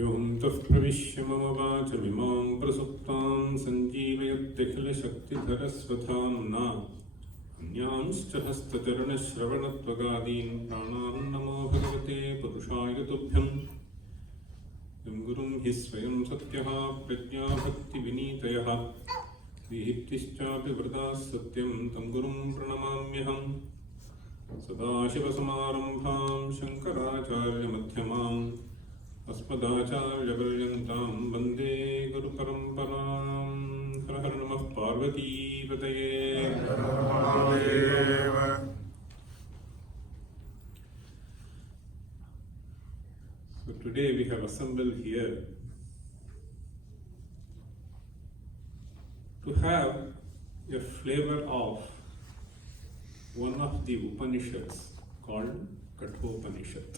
योऽन्तः प्रविश्य मम वाचमिमां प्रसुप्तां सञ्जीवयत्यखिलशक्तिधरस्वधाम्ना अन्यांश्च हस्तचरणश्रवणत्वगादीन् प्राणान् नमो भगवते पुरुषाय तुभ्यम् यं गुरुं हि स्वयं सत्यः प्रज्ञाभक्तिविनीतयः दीप्तिश्चापि वृताः सत्यं तं गुरुं प्रणमाम्यहम् सदाशिवसमारम्भां शङ्कराचार्यमध्यमाम् अस्मदाचार्यपर्यन्तां वन्दे गुरुपरम्परां। हर हर नमः पार्वतीपतये। So today we have assembled here to have a flavor of one of the Upanishads called Kathopanishad.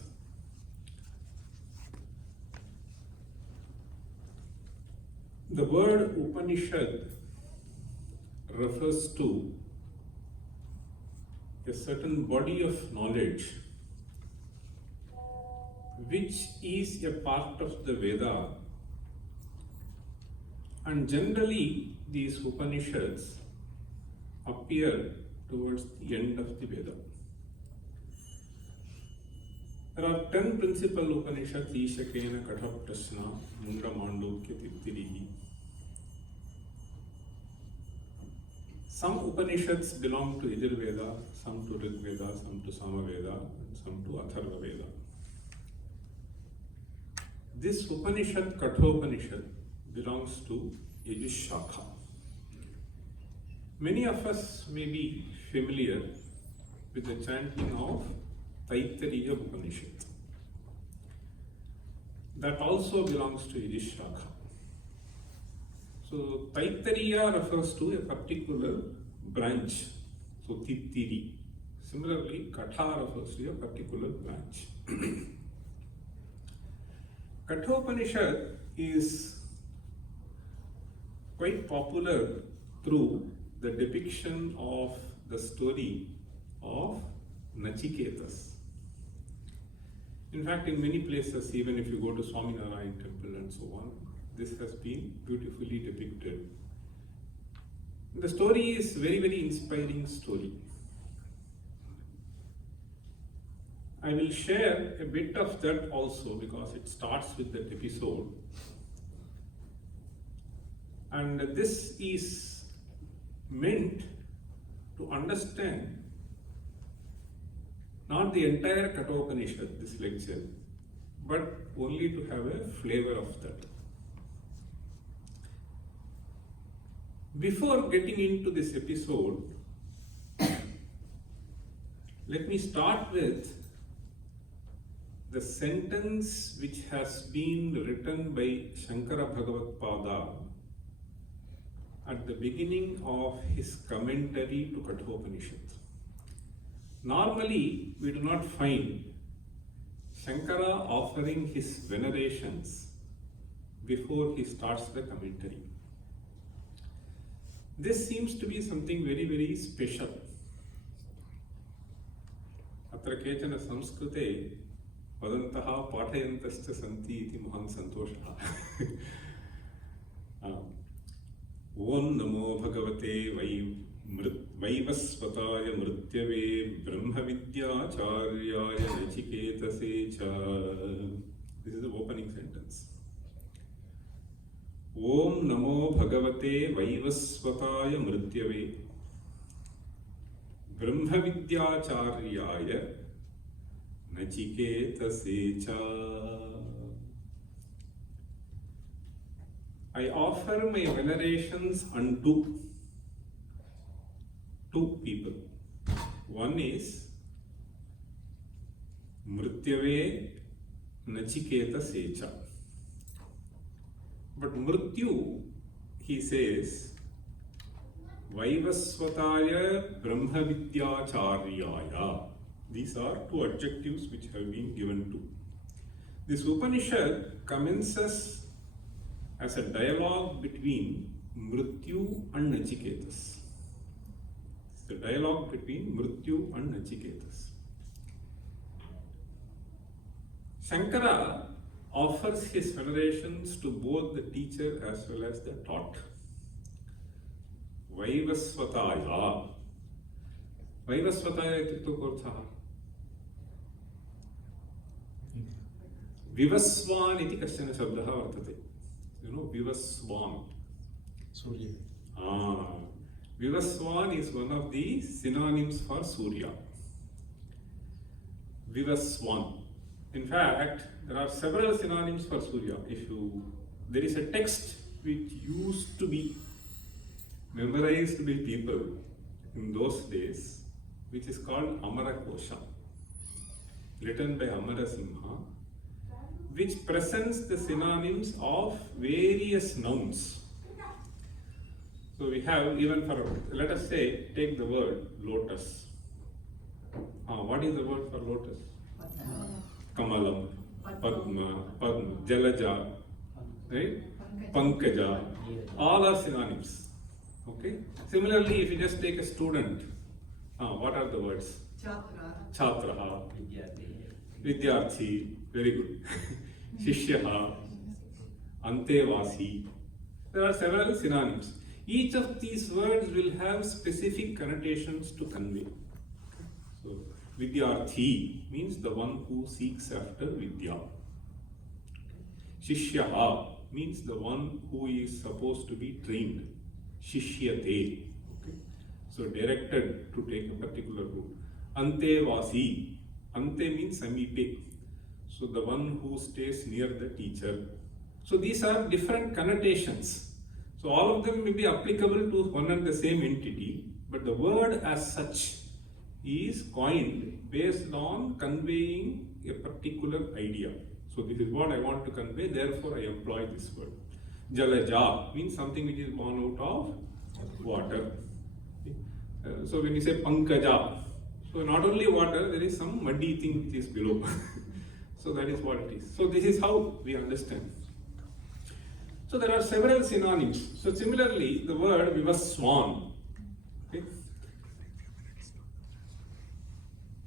The word Upanishad refers to a certain body of knowledge which is a part of the Veda, and generally these Upanishads appear towards the end of the Veda. There are 10 principal Upanishads, Ishakena, Kathopanishad, Munda, Mandukya, Tittirihi. Some Upanishads belong to Yajurveda, some to Rig Veda, some to Samaveda, and some to Atharva Veda. This Upanishad, Kathopanishad, belongs to Yajushakha. Many of us may be familiar with the chanting of Taittiriya Upanishad. That also belongs to Yajushakha. So Taittiriya refers to a particular branch, so Tittiri. Similarly, Katha refers to a particular branch. Kathopanishad is quite popular through the depiction of the story of Nachiketas. In fact, in many places, even if you go to Swaminarayan temple and so on, this has been beautifully depicted. The story is very, very inspiring story. I will share a bit of that also because it starts with that episode. And this is meant to understand not the entire Kathopanishad, this lecture, but only to have a flavor of that. Before getting into this episode, let me start with the sentence which has been written by Shankara Bhagavatpada at the beginning of his commentary to Kathopanishad. Normally, we do not find Shankara offering his venerations before he starts the commentary. This seems to be something very, very special. Atra kechana samskrute vadantaha pathayantascha santi iti mahan santoshaha. Om namo bhagavate vaivasvataya mrityave brahmavidyacharya nachiketase cha. This is the opening sentence. Om namo bhagavate vaivasvataya mrityave brahmavidyacharya nachiketase cha. I offer my venerations unto two people. One is Mrityave Nachiketase cha. But Mrityu, he says, Vaivasvataya Brahmavidyacharya. These are two adjectives which have been given to. This Upanishad commences as a dialogue between Mrityu and Nachiketas. It's the dialogue between Mrityu and Nachiketas. Shankara offers his venerations to both the teacher as well as the taught. Vaivasvataya. Vaivasvataya itukto kortha. Vivaswan iti kashchana shabdaha vartate. You know, Vivaswan. Surya. Vivaswan is one of the synonyms for Surya. Vivaswan. In fact, there are several synonyms for Surya. There is a text which used to be memorized by people in those days, which is called Amara Kosha, written by Amara Simha, which presents the synonyms of various nouns. So we have, even for, let us say, take the word lotus. What is the word for lotus? Kamalam, Padma, Jalaja, right? Pankaja, all are synonyms. Okay. Similarly, if you just take a student, what are the words? Chhatraha, Vidyarthi, very good. Shishyaha, Antevasi. There are several synonyms. Each of these words will have specific connotations to convey. So, Vidyarthi means the one who seeks after Vidya. Shishyaha means the one who is supposed to be trained. Shishyate. Okay. So, directed to take a particular route. Antevasi. Ante means Samipe. So, the one who stays near the teacher. So, these are different connotations. So, all of them may be applicable to one and the same entity, but the word as such is coined based on conveying a particular idea. So, this is what I want to convey, therefore, I employ this word. Jalaja means something which is born out of water. So, when you say Pankaja, so not only water, there is some muddy thing which is below. So, that is what it is. So, this is how we understand. So, there are several synonyms. So, similarly, the word Vivaswan. Okay.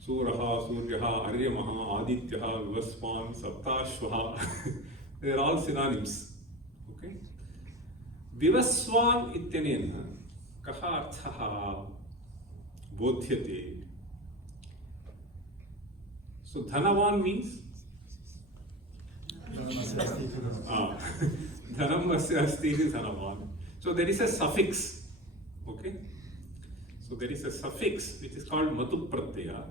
Suraha, Suryaha, Aryamaha, Adityaha, Vivaswan, Saptashvaha. They are all synonyms. Okay. Vivaswan ityanena kaha arthaha bodhyate. So, Dhanavan means? Dhanam asya asti is Dhanavan. So, there is a suffix. Okay. So, there is a suffix which is called Matu Pratyaya,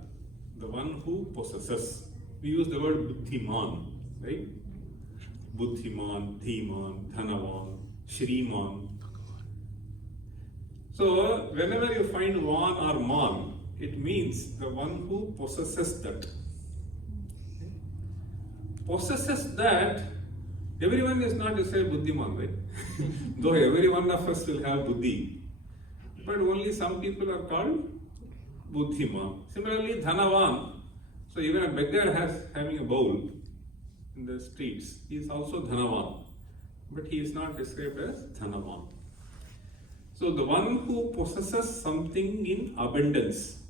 the one who possesses. We use the word Buddhiman, right? Buddhiman, Dhiman, Dhanavan, Shriman. So, whenever you find Van or Man, it means the one who possesses that. Possesses that, everyone is not to say Buddhiman, right? Though every one of us will have Buddhi, but only some people are called Buddhiman. Similarly, Dhanavan, so even a beggar having a bowl in the streets, he is also Dhanavan, but he is not described as Dhanavan. So the one who possesses something in abundance,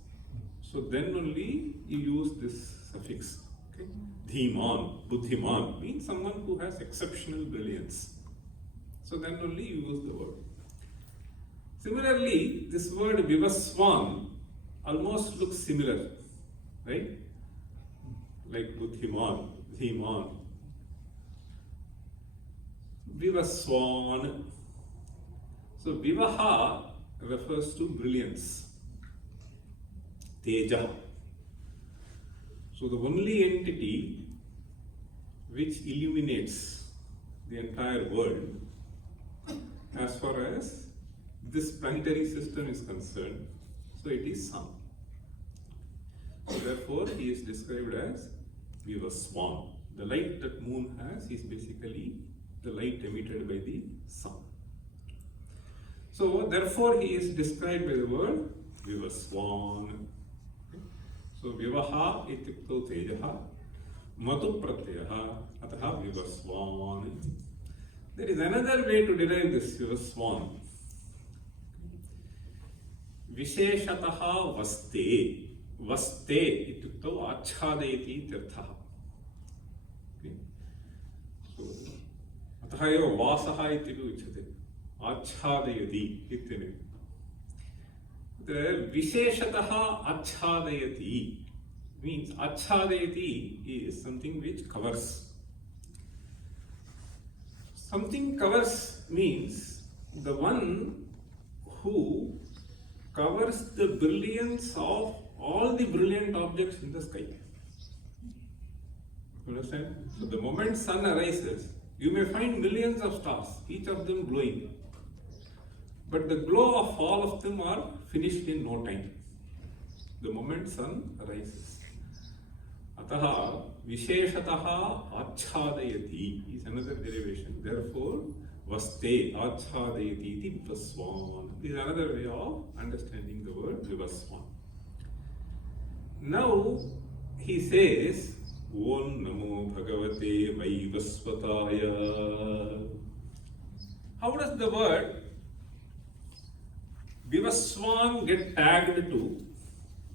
so then only you use this suffix. Okay? Dhiman, Buddhiman means someone who has exceptional brilliance. So then only you use the word. Similarly, this word Vivaswan almost looks similar, right? Like Buddhiman, Dhiman. Vivaswan. So Vivaha refers to brilliance. Teja. So the only entity which illuminates the entire world as far as this planetary system is concerned, so it is Sun. So therefore he is described as Vivaswan. The light that moon has is basically the light emitted by the Sun. So therefore he is described by the word Vivaswan. So Vivaha ityukto tejaha matu pratyaha ataha Vivaswan. There is another way to derive this Vivaswan. Visheshataha vaste. Vaste ityukto achhadeti tirthaha. अतः एव वासः इत्यपि उच्यते, आच्छादयति इत्यनेन। विशेषतः आच्छादयति means achhadayati is something which covers. Something covers means the one who covers the brilliance of all the brilliant objects in the sky. Understand? So the moment sun arises, you may find millions of stars, each of them glowing. But the glow of all of them are finished in no time. The moment sun arises. Ataha visheshataha achhadayati is another derivation. Therefore, vaste achhadayati iti vivaswan is another way of understanding the word vivaswan. Now he says, Om Namo Bhagavate Vaivasvataya. How does the word vivaswan get tagged to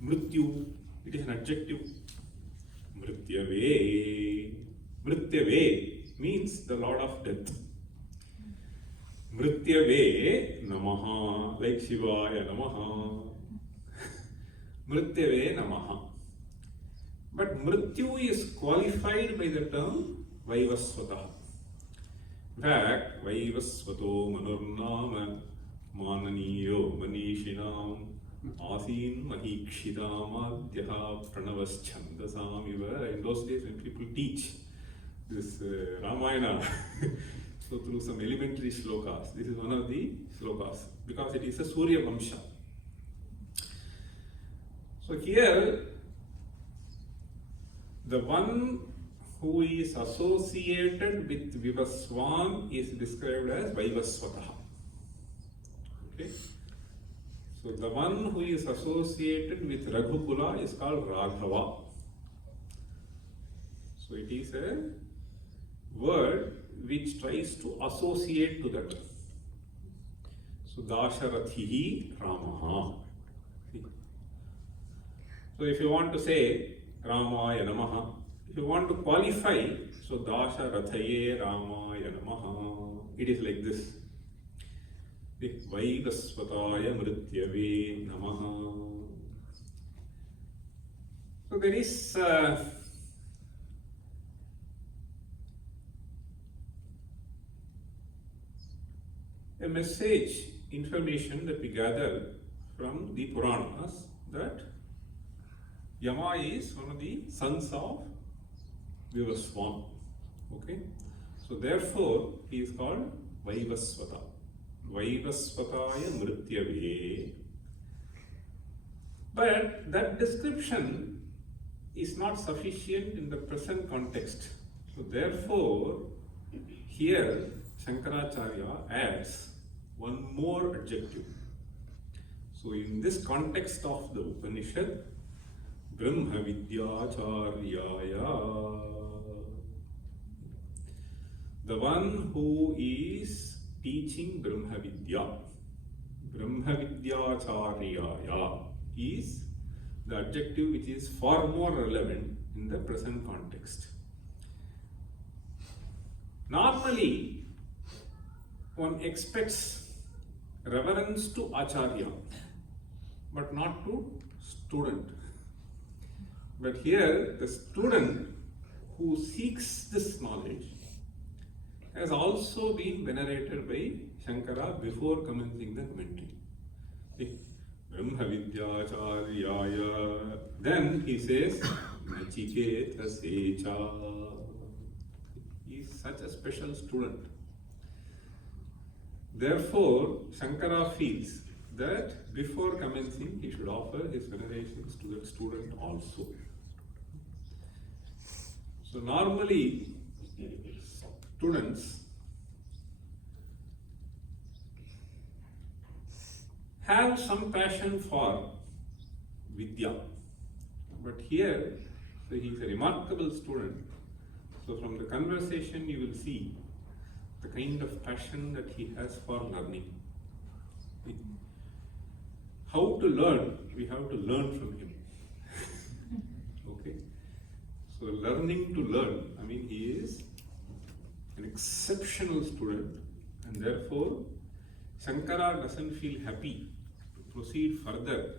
mrityu? It is an adjective. Mrityave. Mrityave means the Lord of Death. Mrityave Namaha, like Shivaya Namaha. Mrityave Namaha. But Mrityu is qualified by the term Vaivasvata. In fact, Vaivasvato Manurnama Mananiyo Manishinam Asin Mahikshitamadhyaha Pranavaschandasam Iva. In those days when people teach this Ramayana, so through some elementary shlokas, this is one of the shlokas because it is a Surya Vamsha. So here, the one who is associated with Vivaswan is described as Vaivasvataha. Okay? So the one who is associated with Raghukula is called Raghava. So it is a word which tries to associate to that. So Dasharathihi Ramaha. So if you want to say Ramaya Namaha, if you want to qualify, so Dasharathaye Ramaya Namaha, it is like this. Vaivasvataya Mrityave Namaha. So there is a message, information that we gather from the Puranas that Yama is one of the sons of Vivaswan. Okay? So therefore, he is called Vaivasvata. Vaivasvataya Mrityave. But that description is not sufficient in the present context. So therefore, here Shankaracharya adds one more adjective. So in this context of the Upanishad, Brahma Vidyacharyaya, the one who is teaching Brahma Vidya, Brahma Vidyacharyaya is the adjective which is far more relevant in the present context. Normally, one expects reverence to Acharya, but not to student. But here, the student who seeks this knowledge has also been venerated by Shankara before commencing the commentary. Brahma Vidyacharyaya. Then he says, Nachiketa Secha. He is such a special student. Therefore, Shankara feels that before commencing, he should offer his venerations to that student also. So normally, students have some passion for Vidya. But here, so he is a remarkable student. So from the conversation you will see the kind of passion that he has for learning. How to learn, we have to learn from him. Okay? So learning to learn, I mean, he is an exceptional student, and therefore Shankara doesn't feel happy to proceed further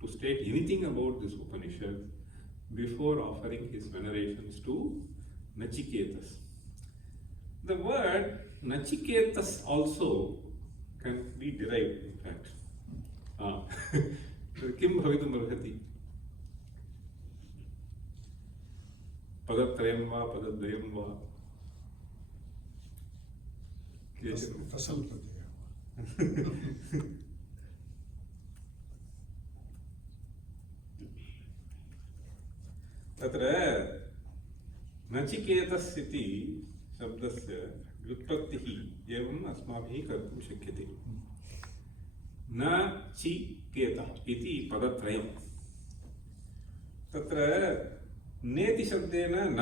to state anything about this Upanishad before offering his venerations to Nachiketas. The word Nachiketas also can be derived, in fact. Kim bhavitum arhati? Padatrayam va, padadvayam va. तत्र नचिकेतस् इति शब्दस्य व्युत्पत्तिः एवम् अस्माभिः कर्तुं शक्यते. न चिकेतः इति पदत्रयम्. तत्र नेति शब्देन न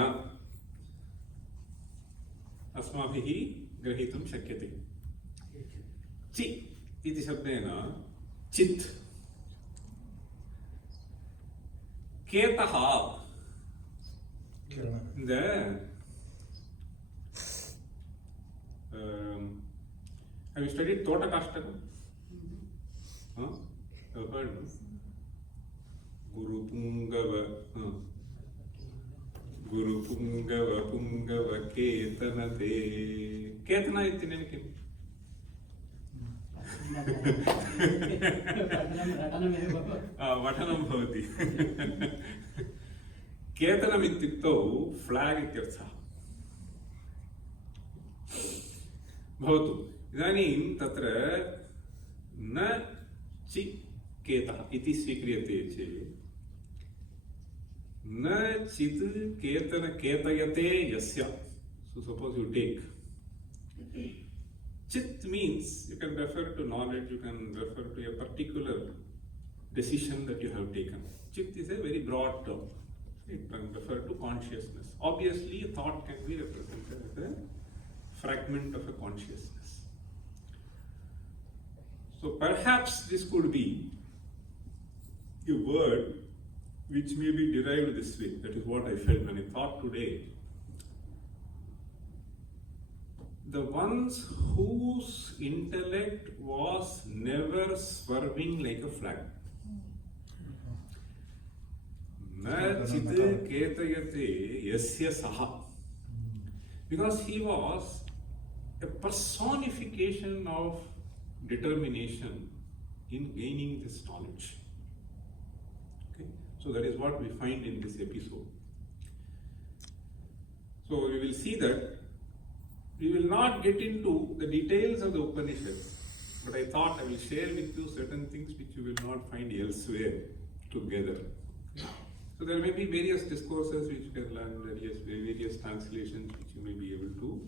अस्माभिः ग्रहीतुं शक्यते. चि इति शब्देन चित्. केतः. Have you studied Totakashtakam? Have heard? Guru Pungava Pungava Ketana Te. Ketana itinene kim? Vatanam bhavati. Ketanam ityuktau flag ityarthah. भवतु. इदानीं तत्र न चिकेतः इति स्वीक्रियते चेत् न चित् केतन केतयते यस्य. So suppose you take chit means you can refer to knowledge, you can refer to a particular decision that you have taken. Chit is a very broad term. It can refer to consciousness. Obviously, a thought can be represented as a fragment of a consciousness. So perhaps this could be a word which may be derived this way. That is what I felt when I thought today. The ones whose intellect was never swerving like a flag. Na chit ketayate yasya saha. Because he was a personification of determination in gaining this knowledge. Okay? So that is what we find in this episode. So we will see that we will not get into the details of the Upanishads, but I thought I will share with you certain things which you will not find elsewhere together. Okay? So there may be various discourses which you can learn, various translations which you may be able to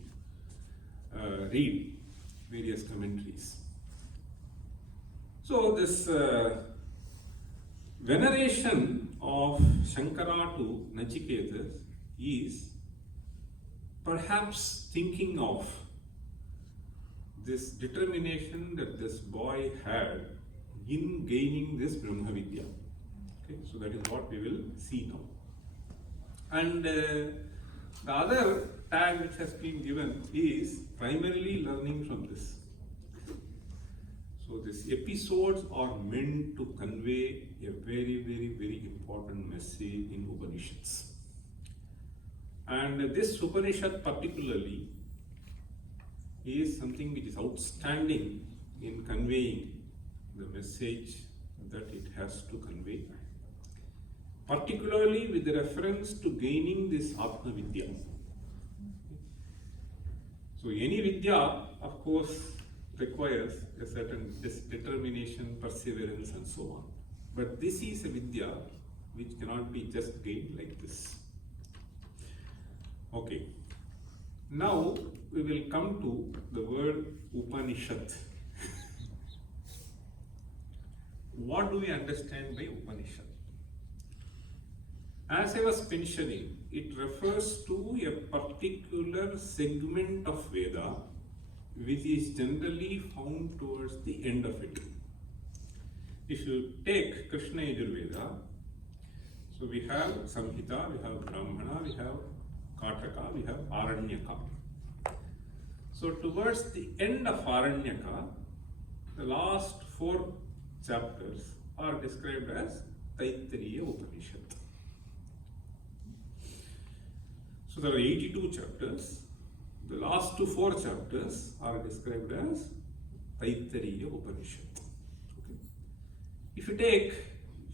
read, various commentaries. So this veneration of Shankara to Nachiketas is perhaps thinking of this determination that this boy had in gaining this Brahma Vidya. Okay, so that is what we will see now. And the other tag which has been given is primarily learning from this. So these episodes are meant to convey a very, very, very important message in Upanishads. And this Upanishad particularly is something which is outstanding in conveying the message that it has to convey, particularly with reference to gaining this Atma Vidya. So any Vidya, of course, requires a certain determination, perseverance and so on. But this is a Vidya which cannot be just gained like this. Okay. Now we will come to the word Upanishad. What do we understand by Upanishad? As I was mentioning, it refers to a particular segment of Veda which is generally found towards the end of it. If you take Krishna Yajurveda, so we have Samhita, we have Brahmana, we have Kataka, we have Aranyaka. So towards the end of Aranyaka, the last 4 chapters are described as Taittiriya Upanishad. So there are 82 chapters. The last 4 chapters are described as Taittiriya Upanishad. Okay. If you take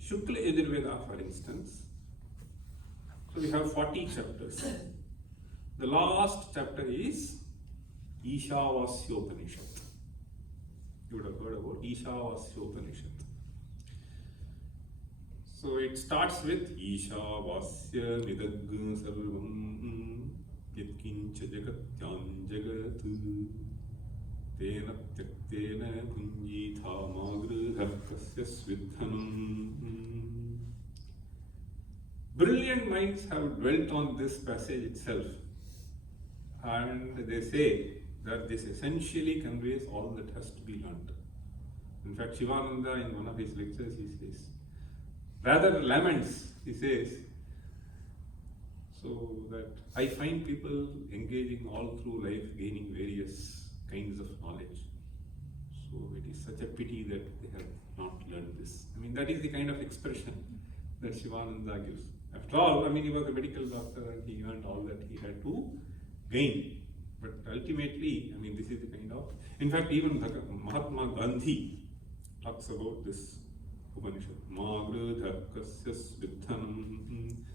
Shukla Yajurveda, for instance, so we have 40 chapters. The last chapter is Ishavasya Upanishad. You would have heard about Ishavasya Upanishad. So it starts with Ishavasya Nidagga Sarvam Yatkincha Jagatyan Jagat Tena Tyaktena Kunjitha Magruharkasya Svidhanam. Brilliant minds have dwelt on this passage itself, and they say that this essentially conveys all that has to be learned. In fact, Shivananda, in one of his lectures, he says, rather laments, he says, so that I find people engaging all through life, gaining various kinds of knowledge. So it is such a pity that they have not learned this. I mean, that is the kind of expression that Shivananda gives. After all, I mean, he was a medical doctor and he earned all that he had to gain. But ultimately, I mean, this is the kind of, in fact, even Mahatma Gandhi talks about this Upanishad.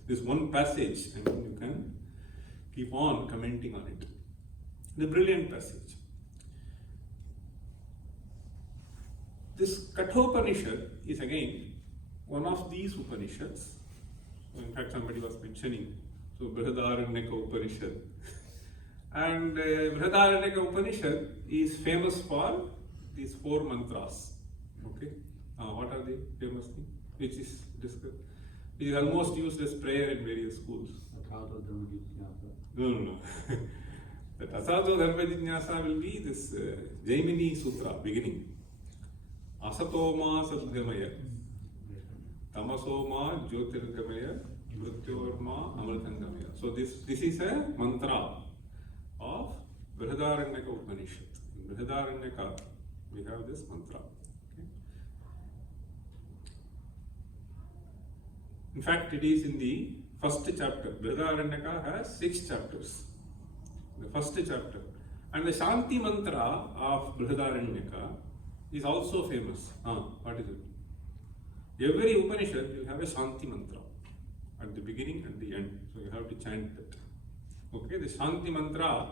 This one passage, I mean, you can keep on commenting on it. The brilliant passage. This Kathopanishad is again one of these Upanishads. So in fact, somebody was mentioning, so Brihadaranyaka Upanishad. And Brihadaranyaka Upanishad is famous for these 4 mantras. Okay, what are the famous things? Which is discussed, which is almost used as prayer in various schools. No. The Asato Dharma Jignasa will be this Jaimini Sutra beginning. Asatoma Sadgamaya, Tamasoma Jyotirgamaya, Mrityorma Amritangamaya. So this is a mantra of Brihadaranyaka Upanishad. In Brihadaranyaka, we have this mantra. Okay. In fact, it is in the first chapter. Brihadaranyaka has 6 chapters. The first chapter. And the Shanti mantra of Brihadaranyaka is also famous. What is it? Every Upanishad will have a Shanti mantra at the beginning and the end. So you have to chant that. Okay, the Shanti mantra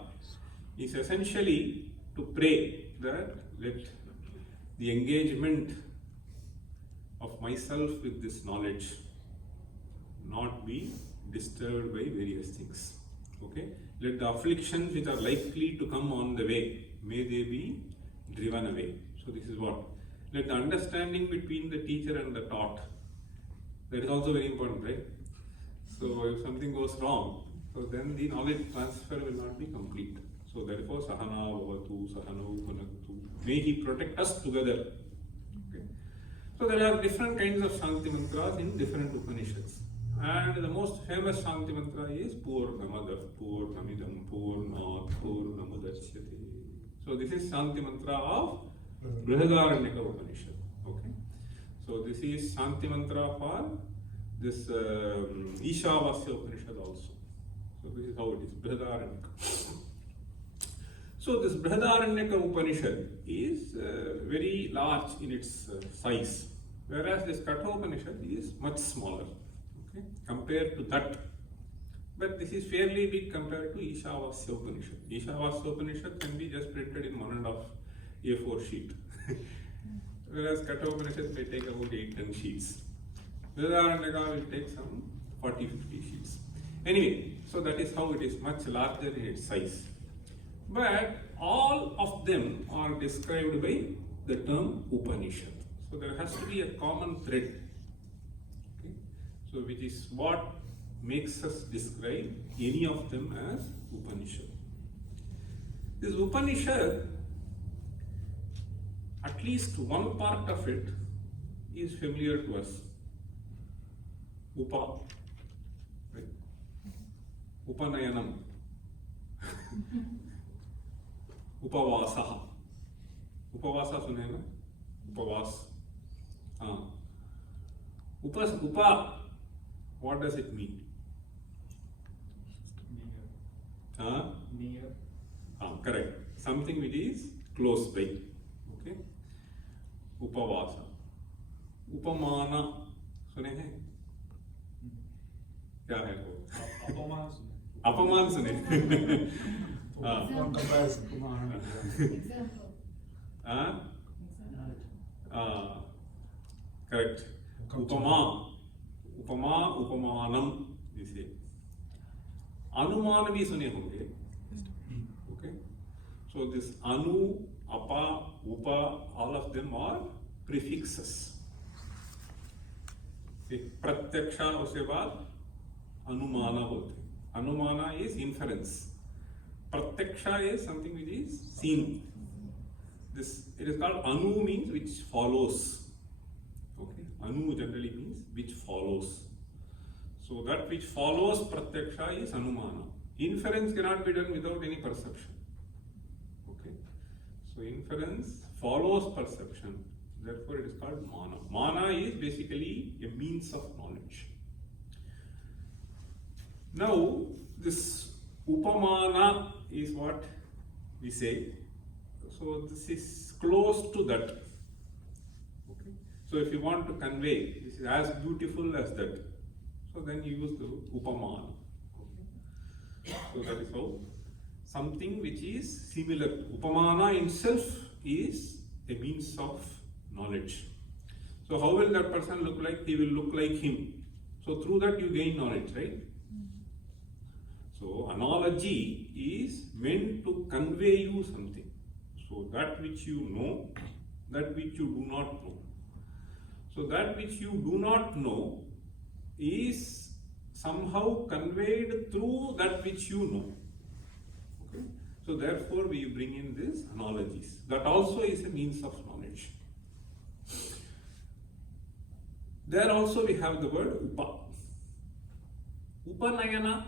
is essentially to pray that let the engagement of myself with this knowledge not be disturbed by various things. Okay, let the afflictions which are likely to come on the way, may they be driven away. So this is what? Let the understanding between the teacher and the taught. That is also very important, right? So if something goes wrong, so then the knowledge transfer will not be complete. So therefore, Sahana Bhavatu, Sahano Bhunaktu. May he protect us together. Okay. So there are different kinds of Shanti mantras in different Upanishads. And the most famous Shanti mantra is Purnamada, Purnamidam, Purnat, Purnamudachyate. So this is Shanti mantra of Brihadaranyaka Upanishad. Okay. So this is Shanti mantra for this Ishavasya Upanishad also. So this is how it is, Brihadaranyaka. So this Brihadaranyaka Upanishad is very large in its size, whereas this Kathopanishad is much smaller, okay, compared to that. But this is fairly big compared to Ishavasya Upanishad. Ishavasya Upanishad can be just printed in 1.5 A4 sheet, whereas Kathopanishad may take about 8-10 sheets. Brihadaranyaka will take some 40-50 sheets. Anyway, so that is how it is much larger in its size. But all of them are described by the term Upanishad. So there has to be a common thread. Okay? So which is what makes us describe any of them as Upanishad. This Upanishad, at least one part of it is familiar to us. Upa, right? Upanayanam. उपवासः. उपवासा सुने ना, उपवास. Upa, what does it mean? Near. Correct. Something which is close by. Okay. Upavasa. Upamana सुने हैं? क्या है वो? अपमान सुने. Correct. उपमानम जिसे अनुमान भी सुने होंगे. Okay. So this anu, apa, upa, all of them are prefixes. प्रत्यक्षा उसके बाद अनुमाना बोलते हैं. अनुमाना is inference. Pratyaksha is something which is seen. This it is called anu means which follows. Okay, anu generally means which follows. So that which follows pratyaksha is anumana. Inference cannot be done without any perception. Okay, so inference follows perception. Therefore, it is called mana. Mana is basically a means of knowledge. Now, this upamana is what we say. So this is close to that. Okay. So if you want to convey this is as beautiful as that, so then you use the upamana. Okay. So that is how something which is similar. Upamana itself is a means of knowledge. So how will that person look like? He will look like him. So through that you gain knowledge, right? So analogy is meant to convey you something. So that which you know, that which you do not know. So that which you do not know is somehow conveyed through that which you know. Okay? So therefore we bring in these analogies. That also is a means of knowledge. There also we have the word upa. Upanayana,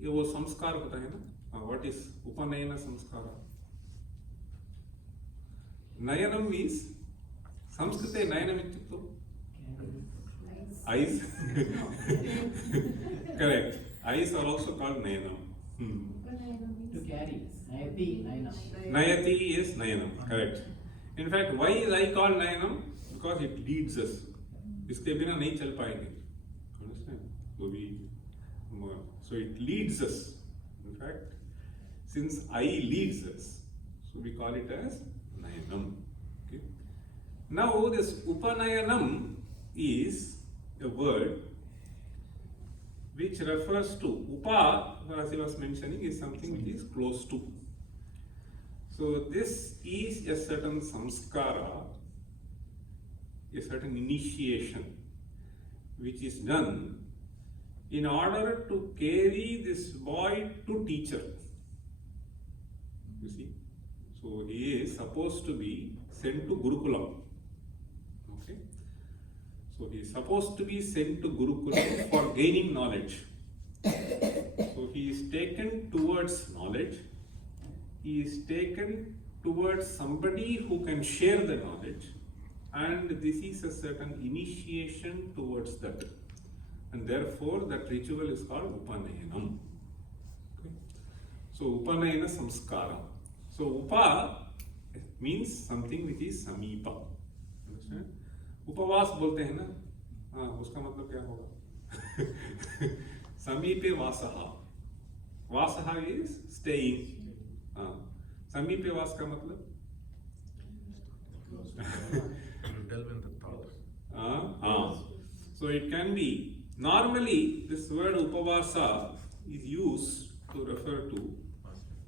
ये वो संस्कार होता है ना. What is upanayana samskara? Nayanam means Samskrite nayanam ityukto eyes. Correct. Eyes are also called nayanam. To carry. Nayati is nayanam. Correct. In fact, why is eye called nayanam? Because it leads us. इसके बिना नहीं चल पाएंगे. Understand? So it leads us. In fact, since eye leads us, so we call it as nayanam. Okay. Now this upanayanam is a word which refers to upa, as I was mentioning, is something which is close to. So this is a certain samskara, a certain initiation which is done in order to carry this boy to teacher. You see, so he is supposed to be sent to Gurukulam. Okay, so he is supposed to be sent to Gurukulam for gaining knowledge. So he is taken towards knowledge. He is taken towards somebody who can share the knowledge. And this is a certain initiation towards that. And therefore that ritual is called Upanayanam. Okay. So Upanayana Samskara. So Upa means something which is Samipa. Understand? Upavas बोलते हैं ना, उसका मतलब क्या होगा? Samipe Vasaha. Vasaha is staying. Samipe Vas का मतलब? Delve in the thoughts. So it can be, normally this word upavasa is used to refer to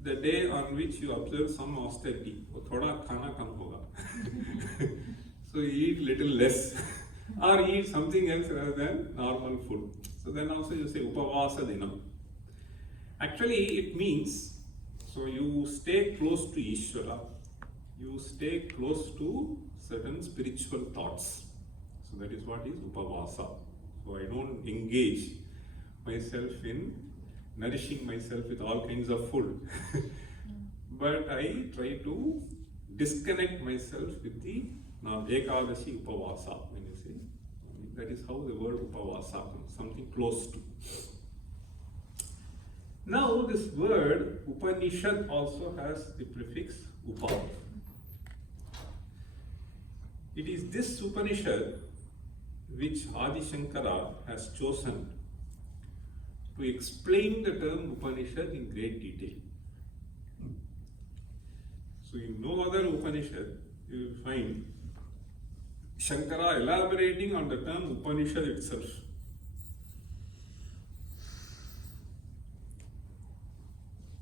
the day on which you observe some austerity. Thoda khana kam hoga. So you eat little less or eat something else rather than normal food. So then also you say upavasa dinam. Actually it means, so you stay close to Ishvara, you stay close to certain spiritual thoughts. So that is what is upavasa. So I don't engage myself in nourishing myself with all kinds of food. but I try to disconnect myself with the Ekadashi Upavasa, when you say. That is how the word Upavasa comes, something close to. Now this word Upanishad also has the prefix Upa. It is this Upanishad which Adi Shankara has chosen to explain the term Upanishad in great detail. So in no other Upanishad you will find Shankara elaborating on the term Upanishad itself.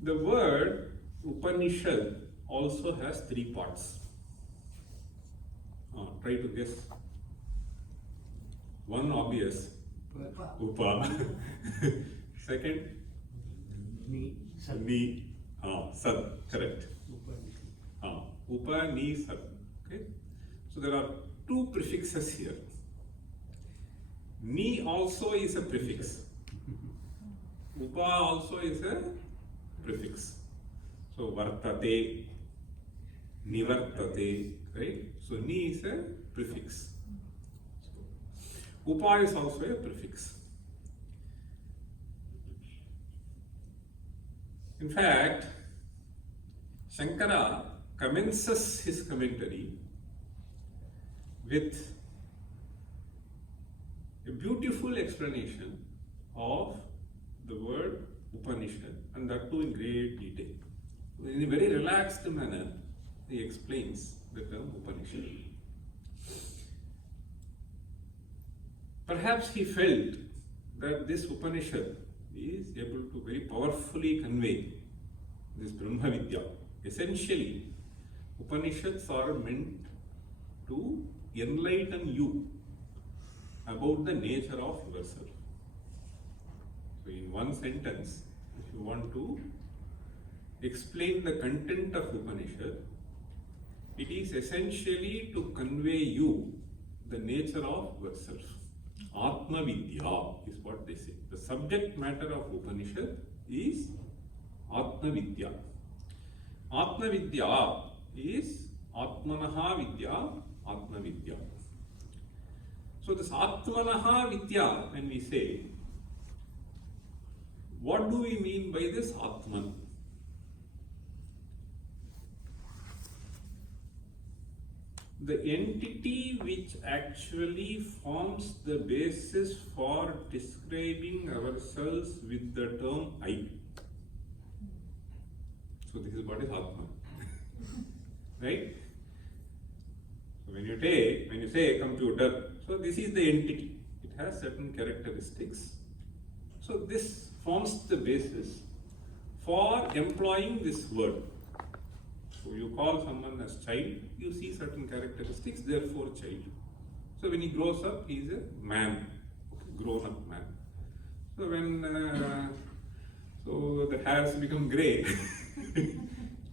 The word Upanishad also has three parts. Try to guess. One obvious, Upa. Second, Ni, Sad, correct. Upa, Ni, Sad. Okay. So there are two prefixes here. Ni also is a prefix. Upa also is a prefix. So Vartate, Nivartate, right? So Ni is a prefix. Upa is also a prefix. In fact, Shankara commences his commentary with a beautiful explanation of the word Upanishad, and that too in great detail. In a very relaxed manner, he explains the term Upanishad. Perhaps he felt that this Upanishad is able to very powerfully convey this Brahma Vidya. Essentially, Upanishads are meant to enlighten you about the nature of yourself. So in one sentence, if you want to explain the content of Upanishad, it is essentially to convey you the nature of yourself. Atma Vidya is what they say. The subject matter of Upanishad is Atma Vidya. Atma Vidya is Atmanaha Vidya, Atma Vidya. So this Atmanaha Vidya, when we say, what do we mean by this Atman? The entity which actually forms the basis for describing ourselves with the term I. So this is what is Atman. Right? So when you say computer, so this is the entity. It has certain characteristics. So this forms the basis for employing this word. So you call someone as child, you see certain characteristics, therefore child. So when he grows up, he is a man, grown up man. So when so the hairs become grey,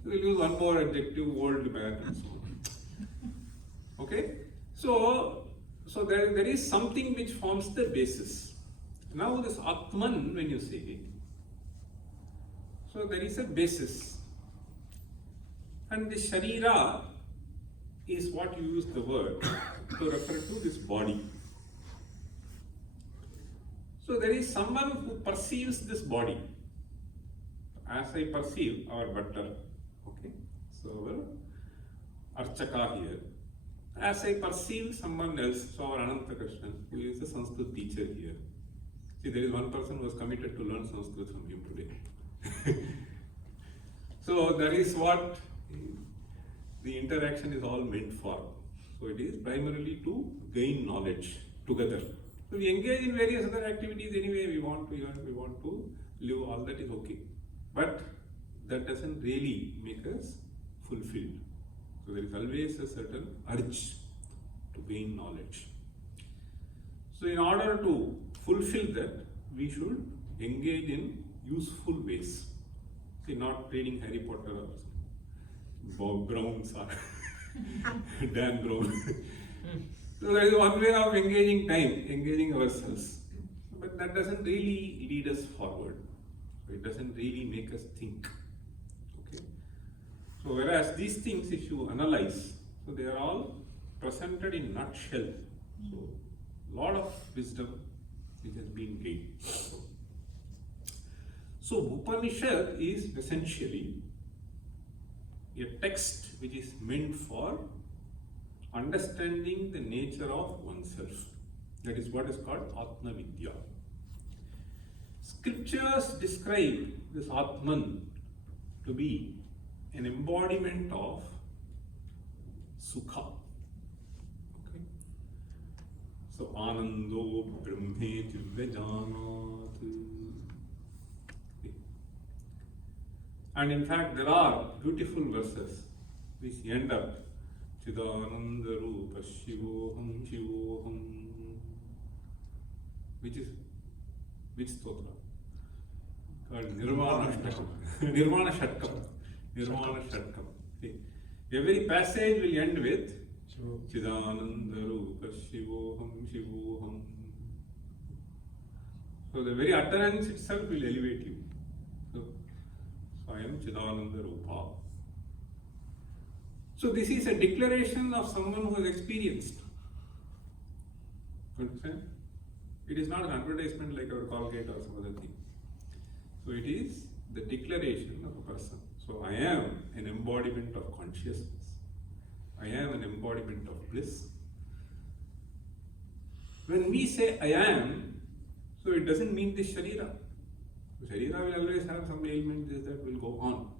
we'll use one more adjective, old man and so on. Okay? So there is something which forms the basis. Now this Atman, when you say, so there is a basis. And the Sharira is what you use the word to refer to this body. So there is someone who perceives this body. As I perceive our butter, okay, so our Archaka here. As I perceive someone else, so our Ananta Krishnan, who is a Sanskrit teacher here. See, there is one person who was committed to learn Sanskrit from him today. So that is what the interaction is all meant for. So it is primarily to gain knowledge together. So we engage in various other activities anyway, we want to earn, we want to live, all that is okay. But that doesn't really make us fulfilled. So there is always a certain urge to gain knowledge. So in order to fulfill that, we should engage in useful ways. See, not reading Harry Potter or Bob Brown's or Dan Brown. So there is one way of engaging time, engaging ourselves. But that doesn't really lead us forward. It doesn't really make us think. Okay. So whereas these things, if you analyze, so they are all presented in nutshell. So lot of wisdom which has been gained. So Upanishad is essentially a text which is meant for understanding the nature of oneself. That is what is called Atma Vidya. Scriptures describe this Atman to be an embodiment of Sukha. Okay? So Anando Brahme Divyajanat. And in fact, there are beautiful verses which end up Chidananda Rupa Shivoham Shivoham. Which stotra? Called Nirvana Shatkam. Nirvana Shatkam. Nirvana Shatkam. See, every passage will end with Chidananda Rupa Shivoham Shivoham. So the very utterance itself will elevate you. So I am Chidananda Rupa. So this is a declaration of someone who has experienced. Understand? It is not an advertisement like our Colgate or some other thing. So it is the declaration of a person. So I am an embodiment of consciousness. I am an embodiment of bliss. When we say I am, so it doesn't mean this Sharira. Sharira will always have some ailment, this, that will go on.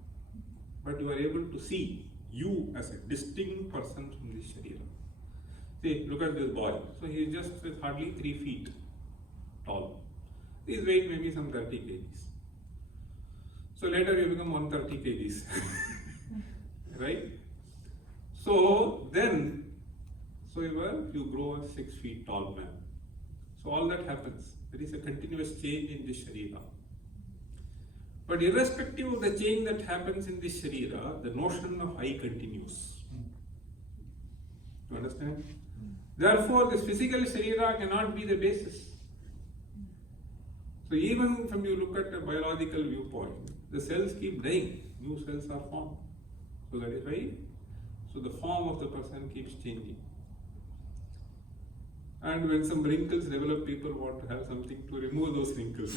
But you are able to see you as a distinct person from this Sharira. See, look at this boy. So he is just hardly 3 feet tall. His weight may be some 30 kgs. So later you become 130 kgs. Right? So then, you grow a 6 feet tall man. So all that happens. There is a continuous change in this Sharira. But irrespective of the change that happens in this Sharira, the notion of I continues. You understand? Therefore, this physical Sharira cannot be the basis. So even from you look at a biological viewpoint, the cells keep dying, new cells are formed. So that is why, so the form of the person keeps changing. And when some wrinkles develop, people want to have something to remove those wrinkles.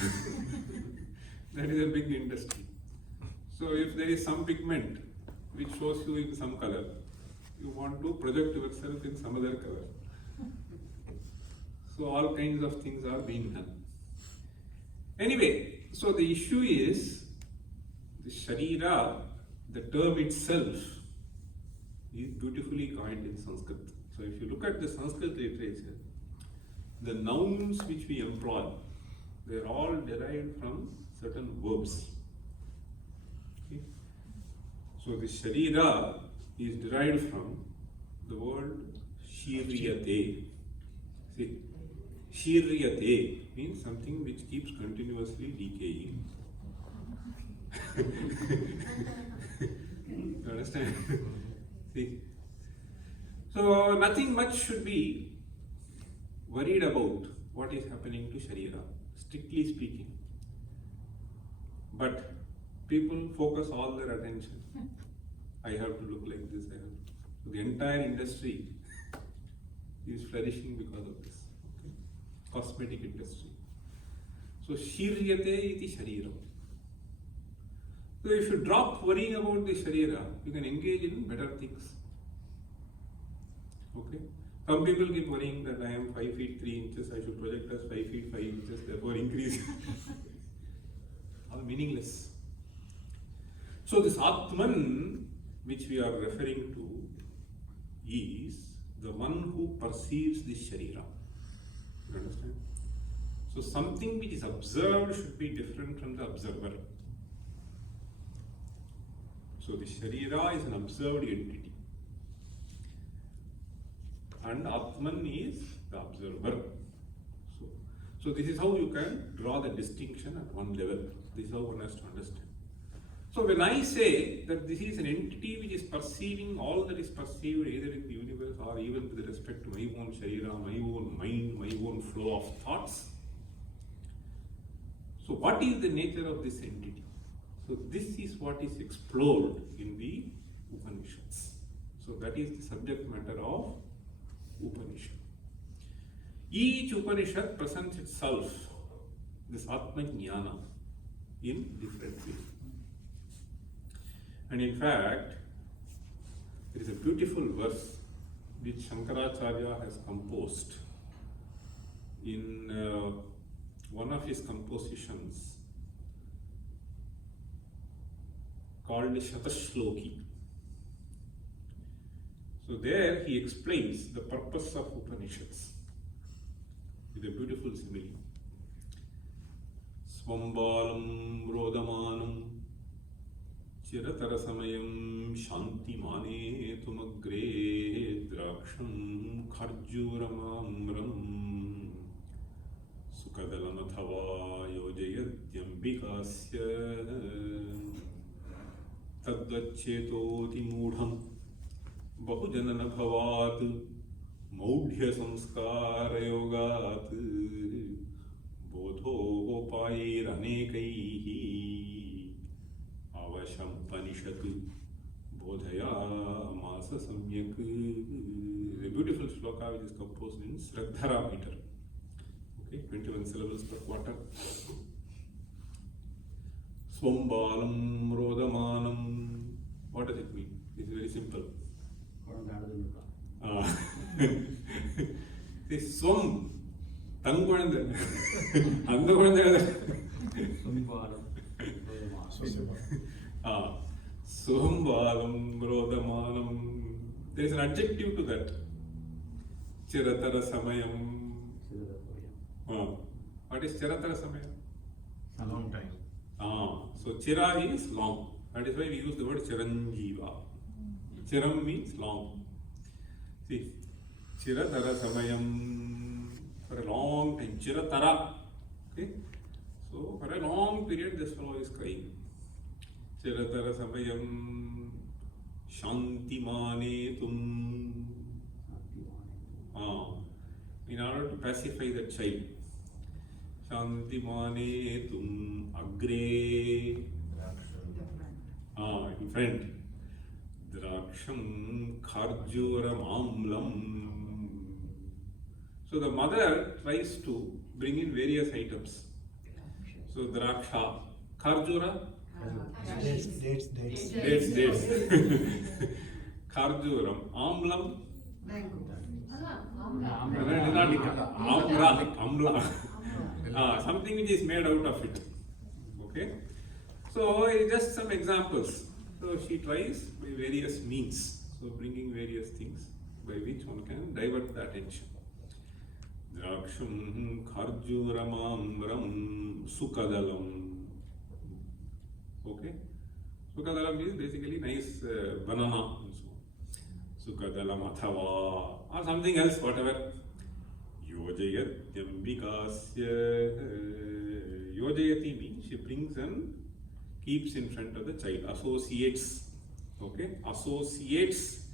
That is a big industry. So if there is some pigment which shows you in some color, you want to project yourself in some other color. So all kinds of things are being done. Anyway, so the issue is the Sharira, the term itself is beautifully coined in Sanskrit. So if you look at the Sanskrit literature, the nouns which we employ, they are all derived from certain verbs. Okay? So the Sharira is derived from the word Shiryate. See, Shiryate means something which keeps continuously decaying. You understand? See? So nothing much should be worried about what is happening to Sharira, strictly speaking. But people focus all their attention. I have to look like this. So the entire industry is flourishing because of this. Okay? Cosmetic industry. So Shiryate iti Shariram. So if you drop worrying about the Sharira, you can engage in better things. Okay? Some people keep worrying that I am 5 feet 3 inches, I should project as 5 feet 5 inches, therefore increase. All meaningless. So this Atman, which we are referring to, is the one who perceives this Sharira. You understand? So something which is observed should be different from the observer. So the Sharira is an observed entity. And Atman is the observer. So this is how you can draw the distinction at one level. This is how one has to understand. So when I say that this is an entity which is perceiving all that is perceived either in the universe or even with respect to my own Sharira, my own mind, my own flow of thoughts. So what is the nature of this entity? So this is what is explored in the Upanishads. So that is the subject matter of Upanishad. Each Upanishad presents itself, this Atma Jnana, in different ways. And in fact, there is a beautiful verse which Shankaracharya has composed in one of his compositions called Shatashloki. So there he explains the purpose of Upanishads with a beautiful simile. Swambalam rodamanam chiratarasamayam shantimane tumagre draksham kharjuramamram sukadalamathava yojayadyambikasya tadvachetoti mudham bahujanana bhavat maudhya samskara yogat bodhopayiranekaihi avasham panishat bodhayamasa samyak. A beautiful shloka which is composed in Sraddhara meter. Okay, 21 syllables per quarter. Swambalam rodamanam. What does it mean? It's very simple. See, swam, tang kuழந்தை, அந்த குழந்தை swambalam rodamanam. There is an adjective to that. Chiratara samayam. What is chiratara samayam? A long time. So chira is long. That is why we use the word chiranjiva. Chiram means long. See, chiratara samayam, for a long time. Chiratara. Okay? So for a long period this fellow is crying. Chiratara samayam shantimanetum. In order to pacify the child. Shantimanetum agre. In front. Draksham kharjuram amlam. So the mother tries to bring in various items. So draksha, kharjura, Dates. dates. Kharjuram, amlam, amla. Something which is made out of it. Okay. So just some examples. So she tries by various means. So bringing various things by which one can divert the attention. Draksham kharjuramamram sukadalam. Okay. Sukadalam is basically nice banana and so on. Sukadalam athava or something else, whatever. Yojayatyambikasya. Yojayati means she brings and keeps in front of the child, associates, okay, associates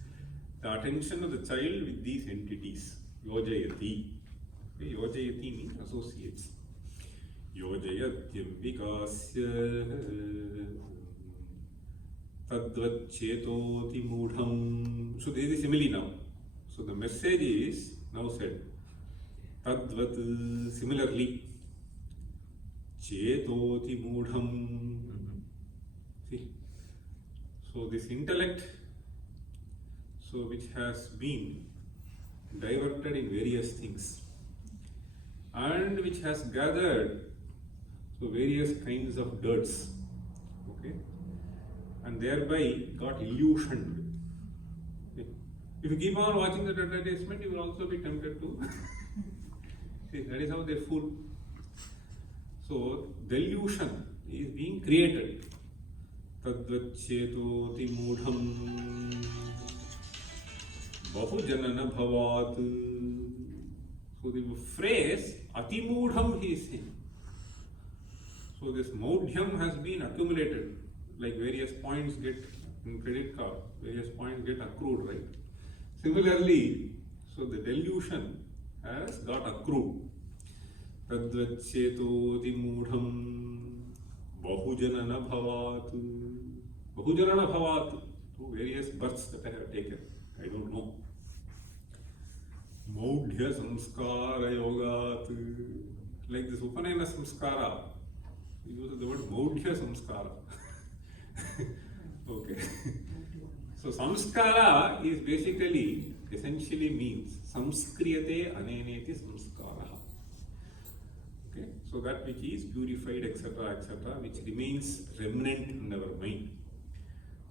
the attention of the child with these entities. Yojayati. Okay, yojayati means associates. Yojayatyambikasya tadvachetoti mudham. So there is a simile now. So the message is now said. Tadvat, similarly. Chetoti mudham. See, so this intellect, so which has been diverted in various things and which has gathered so various kinds of dirts, okay, and thereby got illusioned. Okay. If you keep on watching that advertisement, you will also be tempted to see, that is how they fool. So delusion is being created. Tadvachetoti mudham bahujanana bhavat. So the phrase atimudham he is saying. So this maudhyam has been accumulated, like various points get in credit card, various points get accrued, right? Similarly, so the delusion has got accrued. Tadvachetoti mudham bahujanana bhavat. Bahujanana bhavat. through various births that I have taken. I don't know. Maudhya Samskara Yogat. Like this Upanayana Samskara, we use the word Maudhya Samskara. Okay. So Samskara is basically, essentially means Samskriyate Aneneti Samskara. Okay. So that which is purified, etc., which remains remnant in our mind.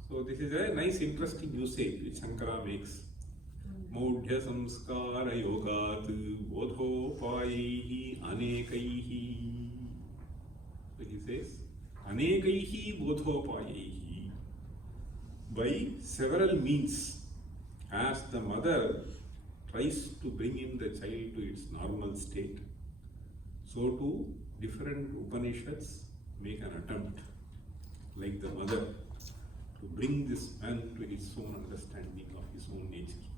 So this is a nice, interesting usage which Shankara makes. Maudhya Samskara Yogat Bodhopaihi Anekaihi. So he says, Anekaihi Bodhopaihi. By several means, as the mother tries to bring in the child to its normal state, so too different Upanishads make an attempt, like the mother, to bring this man to his own understanding of his own nature.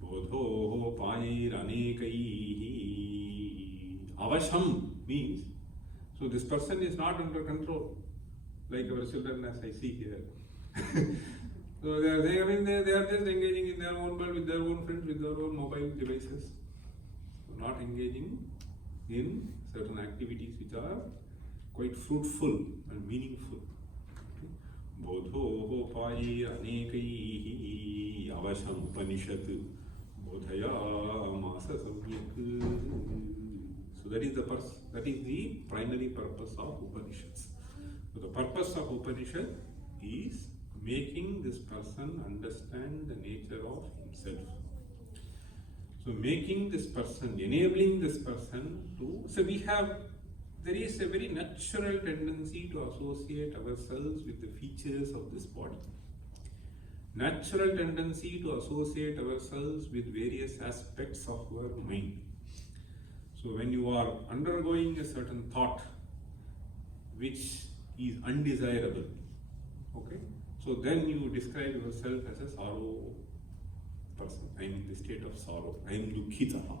Bodho pair anekaihi. Avasham means, so this person is not under control, like our children as I see here. So they are just engaging in their own world with their own friends, with their own mobile devices. So not engaging in certain activities which are quite fruitful and meaningful. Bodho pair anekaihi avasham upanishad bodhaya masa samyak. So that is the primary purpose of Upanishads. So the purpose of Upanishad is making this person understand the nature of himself. So making this person, enabling this person to, there is a very natural tendency to associate ourselves with the features of this body. Natural tendency to associate ourselves with various aspects of our mind. So when you are undergoing a certain thought which is undesirable, okay, so then you describe yourself as a sorrow person. I am in the state of sorrow. I am dukhitaha.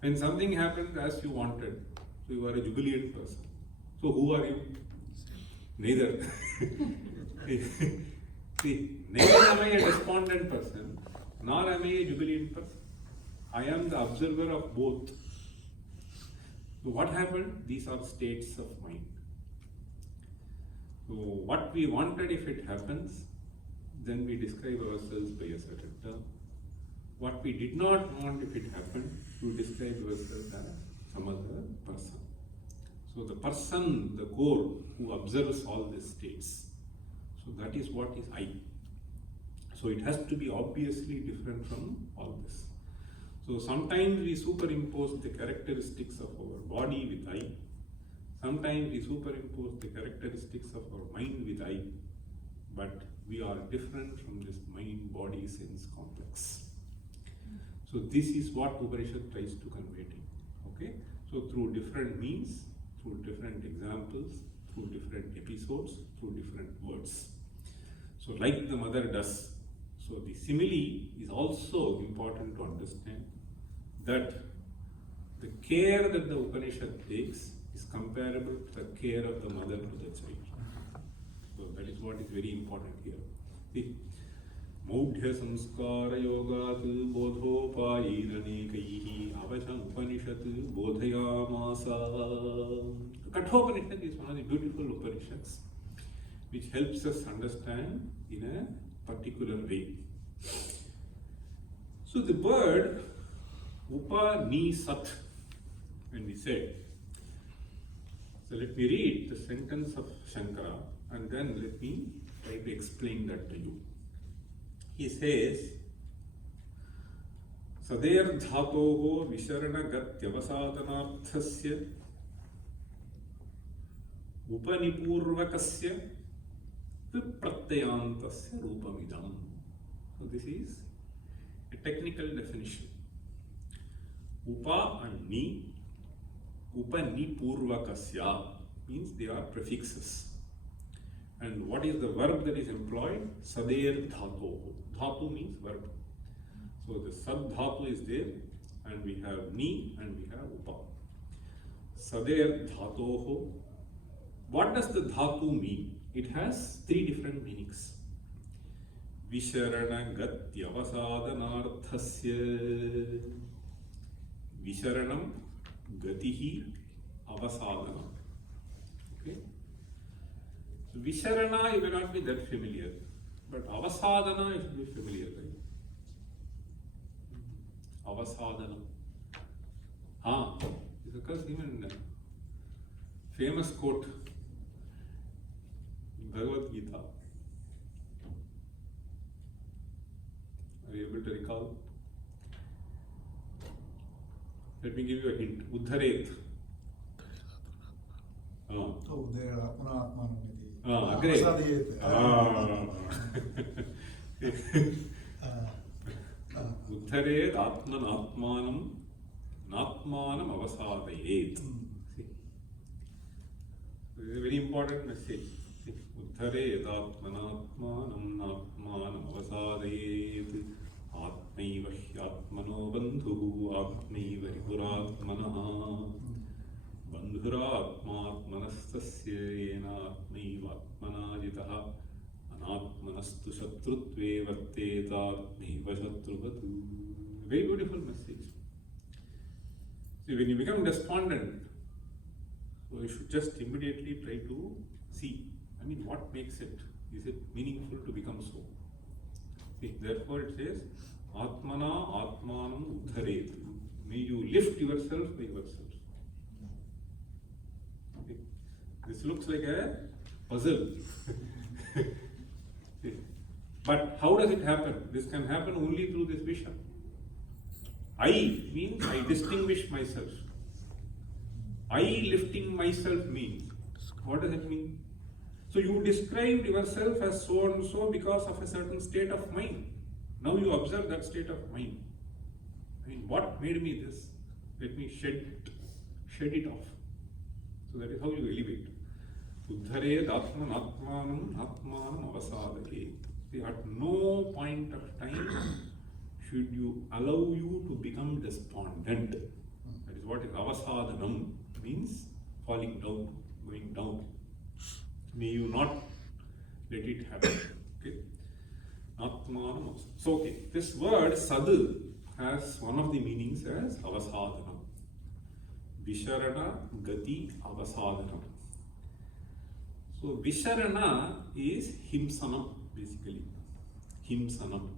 When something happens as you wanted, so you are a jubilant person. So who are you? Neither. See, neither am I a despondent person, nor am I a jubilant person. I am the observer of both. So what happened? These are states of mind. So what we wanted, if it happens, then we describe ourselves by a certain term. What we did not want, if it happened, we describe ourselves as some other person. So the person, the core, who observes all these states. So that is what is I. So it has to be obviously different from all this. So sometimes we superimpose the characteristics of our body with I. Sometimes we superimpose the characteristics of our mind with I. But we are different from this mind-body sense complex. So this is what Upanishad tries to convey to you. Okay? So through different means, through different examples, through different episodes, through different words. So like the mother does. So the simile is also important to understand that the care that the Upanishad takes is comparable to the care of the mother to the child. So that is what is very important here. See, Maudhya Samskara Yogat Bodhopayiranekaihi Avasham Upanishad Bodhayamasa. Kathopanishad is one of the beautiful Upanishads which helps us understand in a particular way. So the word Upanishat, when we say, so let me read the sentence of Shankara and then let me try to explain that to you. He says, Sader dhatoho visharana gatyavasadanarthasya upanipurvakasya viprattyantasya rupamidam. So this is a technical definition. Upa and ni, upanipurvakasya means they are prefixes. And what is the verb that is employed? Sader dhatoho. Dhatu means verb. So the sad dhatu is there, and we have ni and we have upa. Sader dhatoho. What does the dhatu mean? it has three different meanings. Visharana gatyavasadanarthasya. Visharanam gatihi avasadanam. Okay? So Visharana you may not be that familiar, but avasadana you should be familiar, right? Avasadanam. This occurs even in a famous quote in Bhagavad Gita. Are you able to recall? Let me give you a hint. Uddharet. So there Atmanatmanamiti. Great. Uddharet Atman Atmanam Natmanam Avasadayet. See, this is a very important message. Uddharet Atman Atmanam Natmanam Avasadayet. Atmaiva Hyatmano Bandhu Atmaiva Ripuratmanaha Bandhuratmatmanastasya Yena Atmaiva Atmanajitaha Anatmanastu Shatrutve Vartetatmaiva Shatruvatu. Very beautiful message. See, when you become despondent, so you should just immediately try to see, what makes it? Is it meaningful to become so? See, therefore it says, Atmana Atmanam Uddharet. May you lift yourself by yourself. Okay. This looks like a puzzle. But how does it happen? This can happen only through this vision. I means I distinguish myself. I lifting myself means, what does it mean? So you described yourself as so and so because of a certain state of mind. Now you observe that state of mind. What made me this? Let me shed it off. So that is how you elevate. Uddharet Atman Atmanam Atmanam Avasadayet. See, at no point of time should you allow you to become despondent. That is what is avasadanam means, falling down, going down. May you not let it happen. Okay? Atmanam. So, okay, this word sadhu has one of the meanings as avasadanam. Visharana gati avasadanam. So, visharana is himsanam, basically. Himsanam.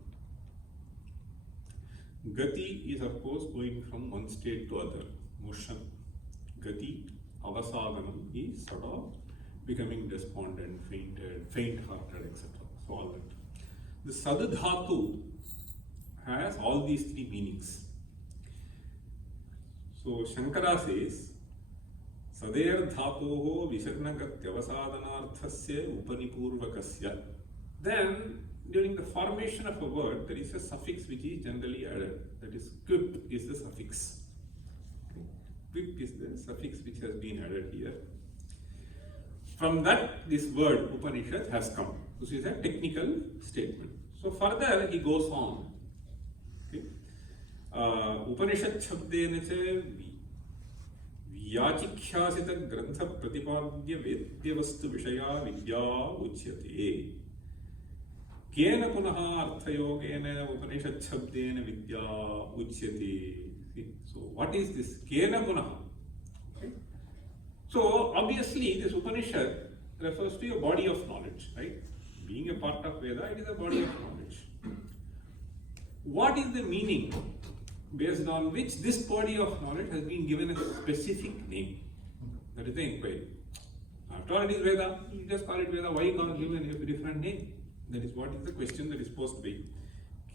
Gati is, of course, going from one state to other, motion. Gati, avasadanam is sort of becoming despondent, faint-hearted, etc. So all that. The sadhatu has all these three meanings. So Shankara says, Sader dhatoho visharnagatyavasadanarthasya upanipurvakasya. Then, during the formation of a word, there is a suffix which is generally added. That is, quip is the suffix. Okay. Quip is the suffix which has been added here. From that, this word Upanishad has come. This is a technical statement. So further, he goes on. Okay. Upanishad shabdena cha vyachikhyasita grantha pratipadya vedya-vastu vishaya vidya uchyate. Kena punaha arthayogena Upanishad shabdena vidya uchyate. So what is this? Kena punaha. Okay. So obviously this Upanishad refers to a body of knowledge, right? Being a part of Veda, it is a body of knowledge. What is the meaning based on which this body of knowledge has been given a specific name? That is the inquiry. After all, it is Veda. You just call it Veda. Why not give it a different name? That is what is the question that is posed by.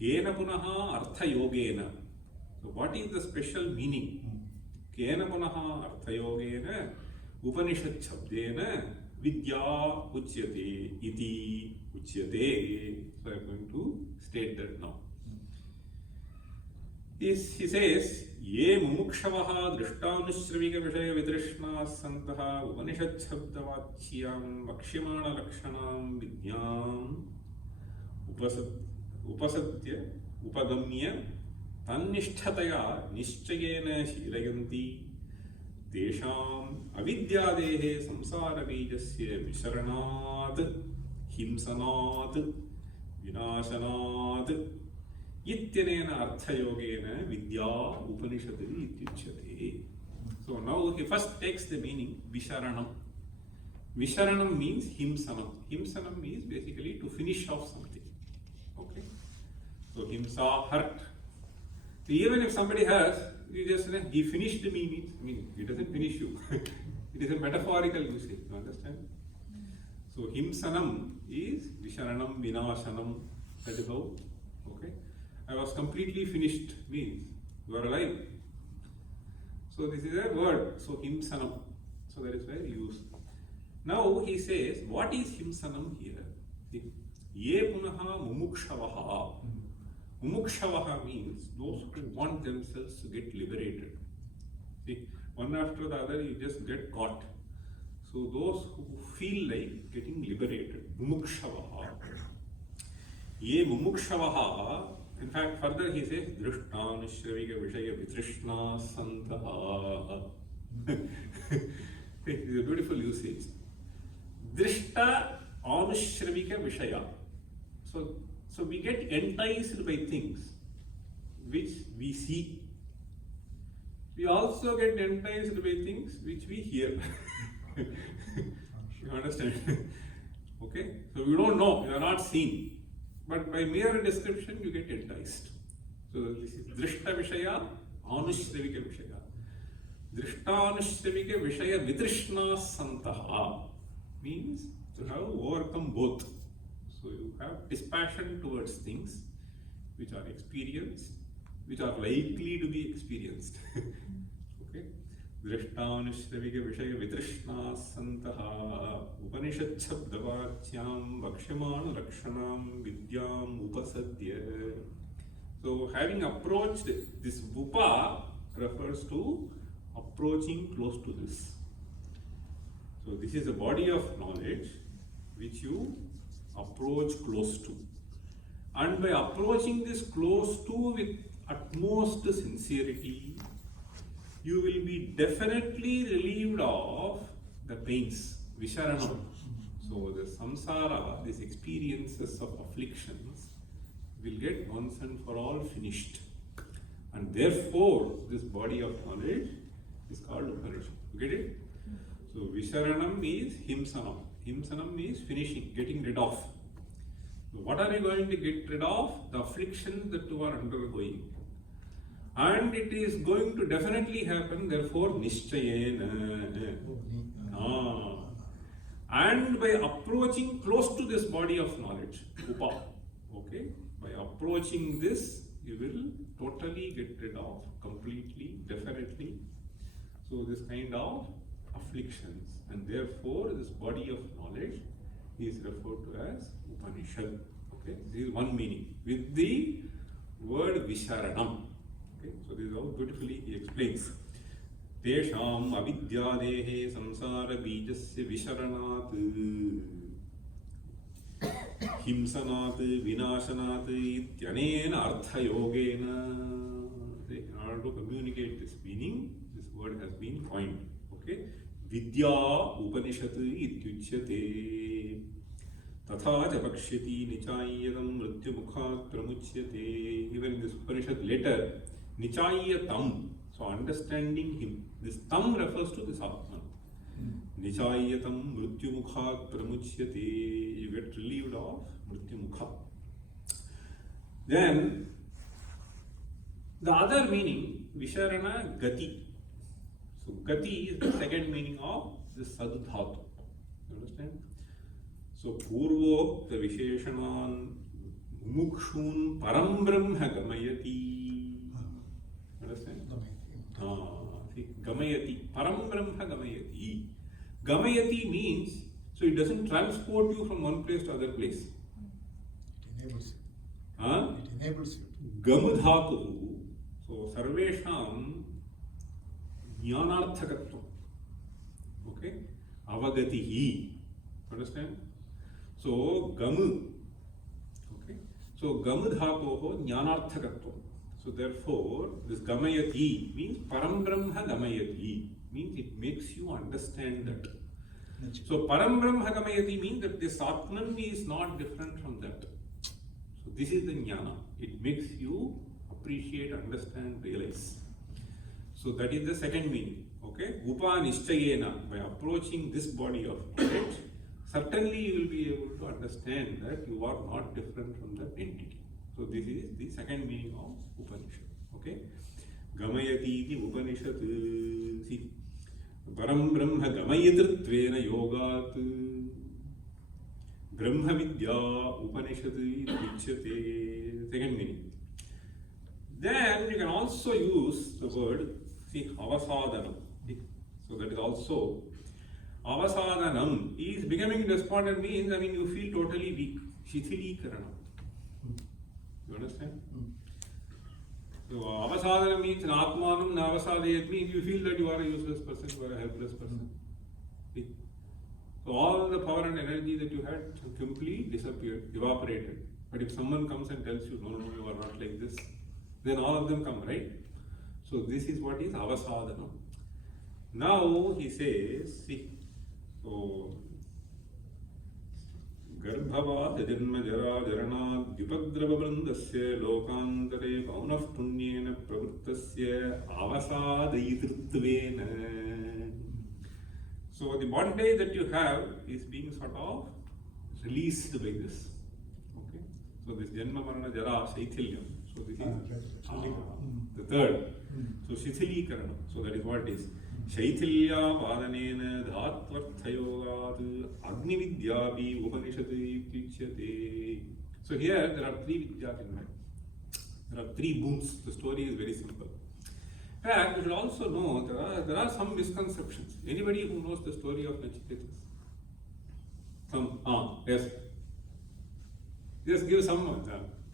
Kena punaha artha yogena. So what is the special meaning? Kena punaha artha yogena Upanishad shabdena vidya uchyate iti uchyate. So I am going to state that now. He says, Ye mumukshavaha drishtanushravika vishaya vidrishna santaha Upanishad shabdavachyam vakshimana lakshanam vidyam upasatya upagamya tannishtataya nishchayena shilayanti Tesham avidyadehe samsara bijasya visharanat himsanat vinashanat ityanena arthayogena vidya upanishadi ityuchyate. So now he first takes the meaning visharanam. Visharanam means himsanam. Himsanam is basically to finish off something. Okay? So himsa, hurt. So even if somebody hurts, you just say, he finished me means, he doesn't finish you. It is a metaphorical usage, you understand? So himsanam is visharanam, vinashanam, that is how, okay? I was completely finished means, you are alive. So this is a word, so himsanam. So that is why we use. Now he says, what is himsanam here? See, ye punaha mumukshavaha. Mumukshavaha means those who want themselves to get liberated. See, one after the other you just get caught. So those who feel like getting liberated, mumukshavaha. Ye mumukshavaha, in fact further he says, drishtanishravika vishaya vitrishna santaha. It is a beautiful usage. Drishta anushravika vishaya. So we get enticed by things which we see. We also get enticed by things which we hear. You understand? Okay? So we don't know, you are not seen. But by mere description you get enticed. So this is drishta vishaya, anushravika vishaya. Drishta anushravika vishaya vitrishna santaha means to have overcome both. So you have dispassion towards things which are experienced, which are likely to be experienced. Okay? Drishtanishravika vishaya vitrishna santaha Upanishad shabdavachyam vakshyamana lakshanam vidyam upasadya. So having approached this upa refers to approaching close to this. So this is a body of knowledge which you approach close to. And by approaching this close to with utmost sincerity, you will be definitely relieved of the pains, visharanam. So the samsara, these experiences of afflictions, will get once and for all finished. And therefore, this body of knowledge is called Upanishad. You get it? So visharanam is himsanam. Himsanam is finishing, getting rid of. So what are you going to get rid of? The afflictions that you are undergoing. And it is going to definitely happen, therefore, nishchayena. And by approaching close to this body of knowledge, upa, okay, by approaching this, you will totally get rid of, completely, definitely. So this kind of afflictions, and therefore this body of knowledge is referred to as Upanishad. Okay, this is one meaning with the word visharanam. Okay, so this is how beautifully he explains. Tesham avidyadehe samsara bijasya visharanat himsanat vinashanat ityanena arthayogena. In order to communicate this meaning, this word has been coined. Okay, vidya upanishad ityuchyate tatha cha pakshyati nichayyatam mrityumukhat pramuchyate. Even in this Upanishad later, nichayyatam, so understanding him, this tam refers to this Atman. Nichayyatam mrityumukhat pramuchyate, you get relieved of mrityumukha. Then the other meaning, visharana gati. So gati is the second meaning of this sadhatu. You understand? So purvokta visheshanan mumukshun param brahma gamayati. Understand? See, gamayati, param brahma gamayati. Gamayati means, so it doesn't transport you from one place to other place. It enables you. It enables you. Gamudhatu. So sarvesham jnanarthakatvam. Okay? Avagatihi. Understand? So gamu. Okay? So gamudhatoho jnanarthakatvam. So therefore, this gamayati means param brahma gamayati. means it makes you understand that. Nachiketa. So Param Brahma Gamayati means that this Atman is not different from that. So this is the jnana. It makes you appreciate, understand, realize. So that is the second meaning. Okay? Upanishchayena, by approaching this body of knowledge, certainly you will be able to understand that you are not different from that entity. So this is the second meaning of Upanishad. Okay? Gamayati iti Upanishad. See, Param Brahma Gamayatrutvena Yogat Brahma Vidya Upanishad Vichyate. Second meaning. Then you can also use the word, see, avasadhanam. So that is also avasadhanam is becoming despondent means, I mean, you feel totally weak. Shithilikaranam. You understand? So avasadhanam means atmanam navasadayat means you feel that you are a useless person, you are a helpless person. See? So all the power and energy that you had completely disappeared, evaporated. But if someone comes and tells you, no, you are not like this, then all of them come, right? So this is what is avasadhanam. Now he says, see, so Garbhava Janma Jara Jarana Dipadrava Vrindasya Lokantare Paunaf Punyena Pravrittasya Avasadayitritvena. So the bondage that you have is being sort of released by this. Okay? So this Janma Marana Jara Shaithilyam. So this is the third. So Shithilikaranam. So that is what it is. Shaithilya Padanena Dhatvarthayogat Agni Vidyabi Upanishadi Tichyate. So here there are three Vidyas in mind. There are three boons. The story is very simple. In fact, you should also know there are some misconceptions. Anybody who knows the story of Nachiketas? Some? Yes. Just give some.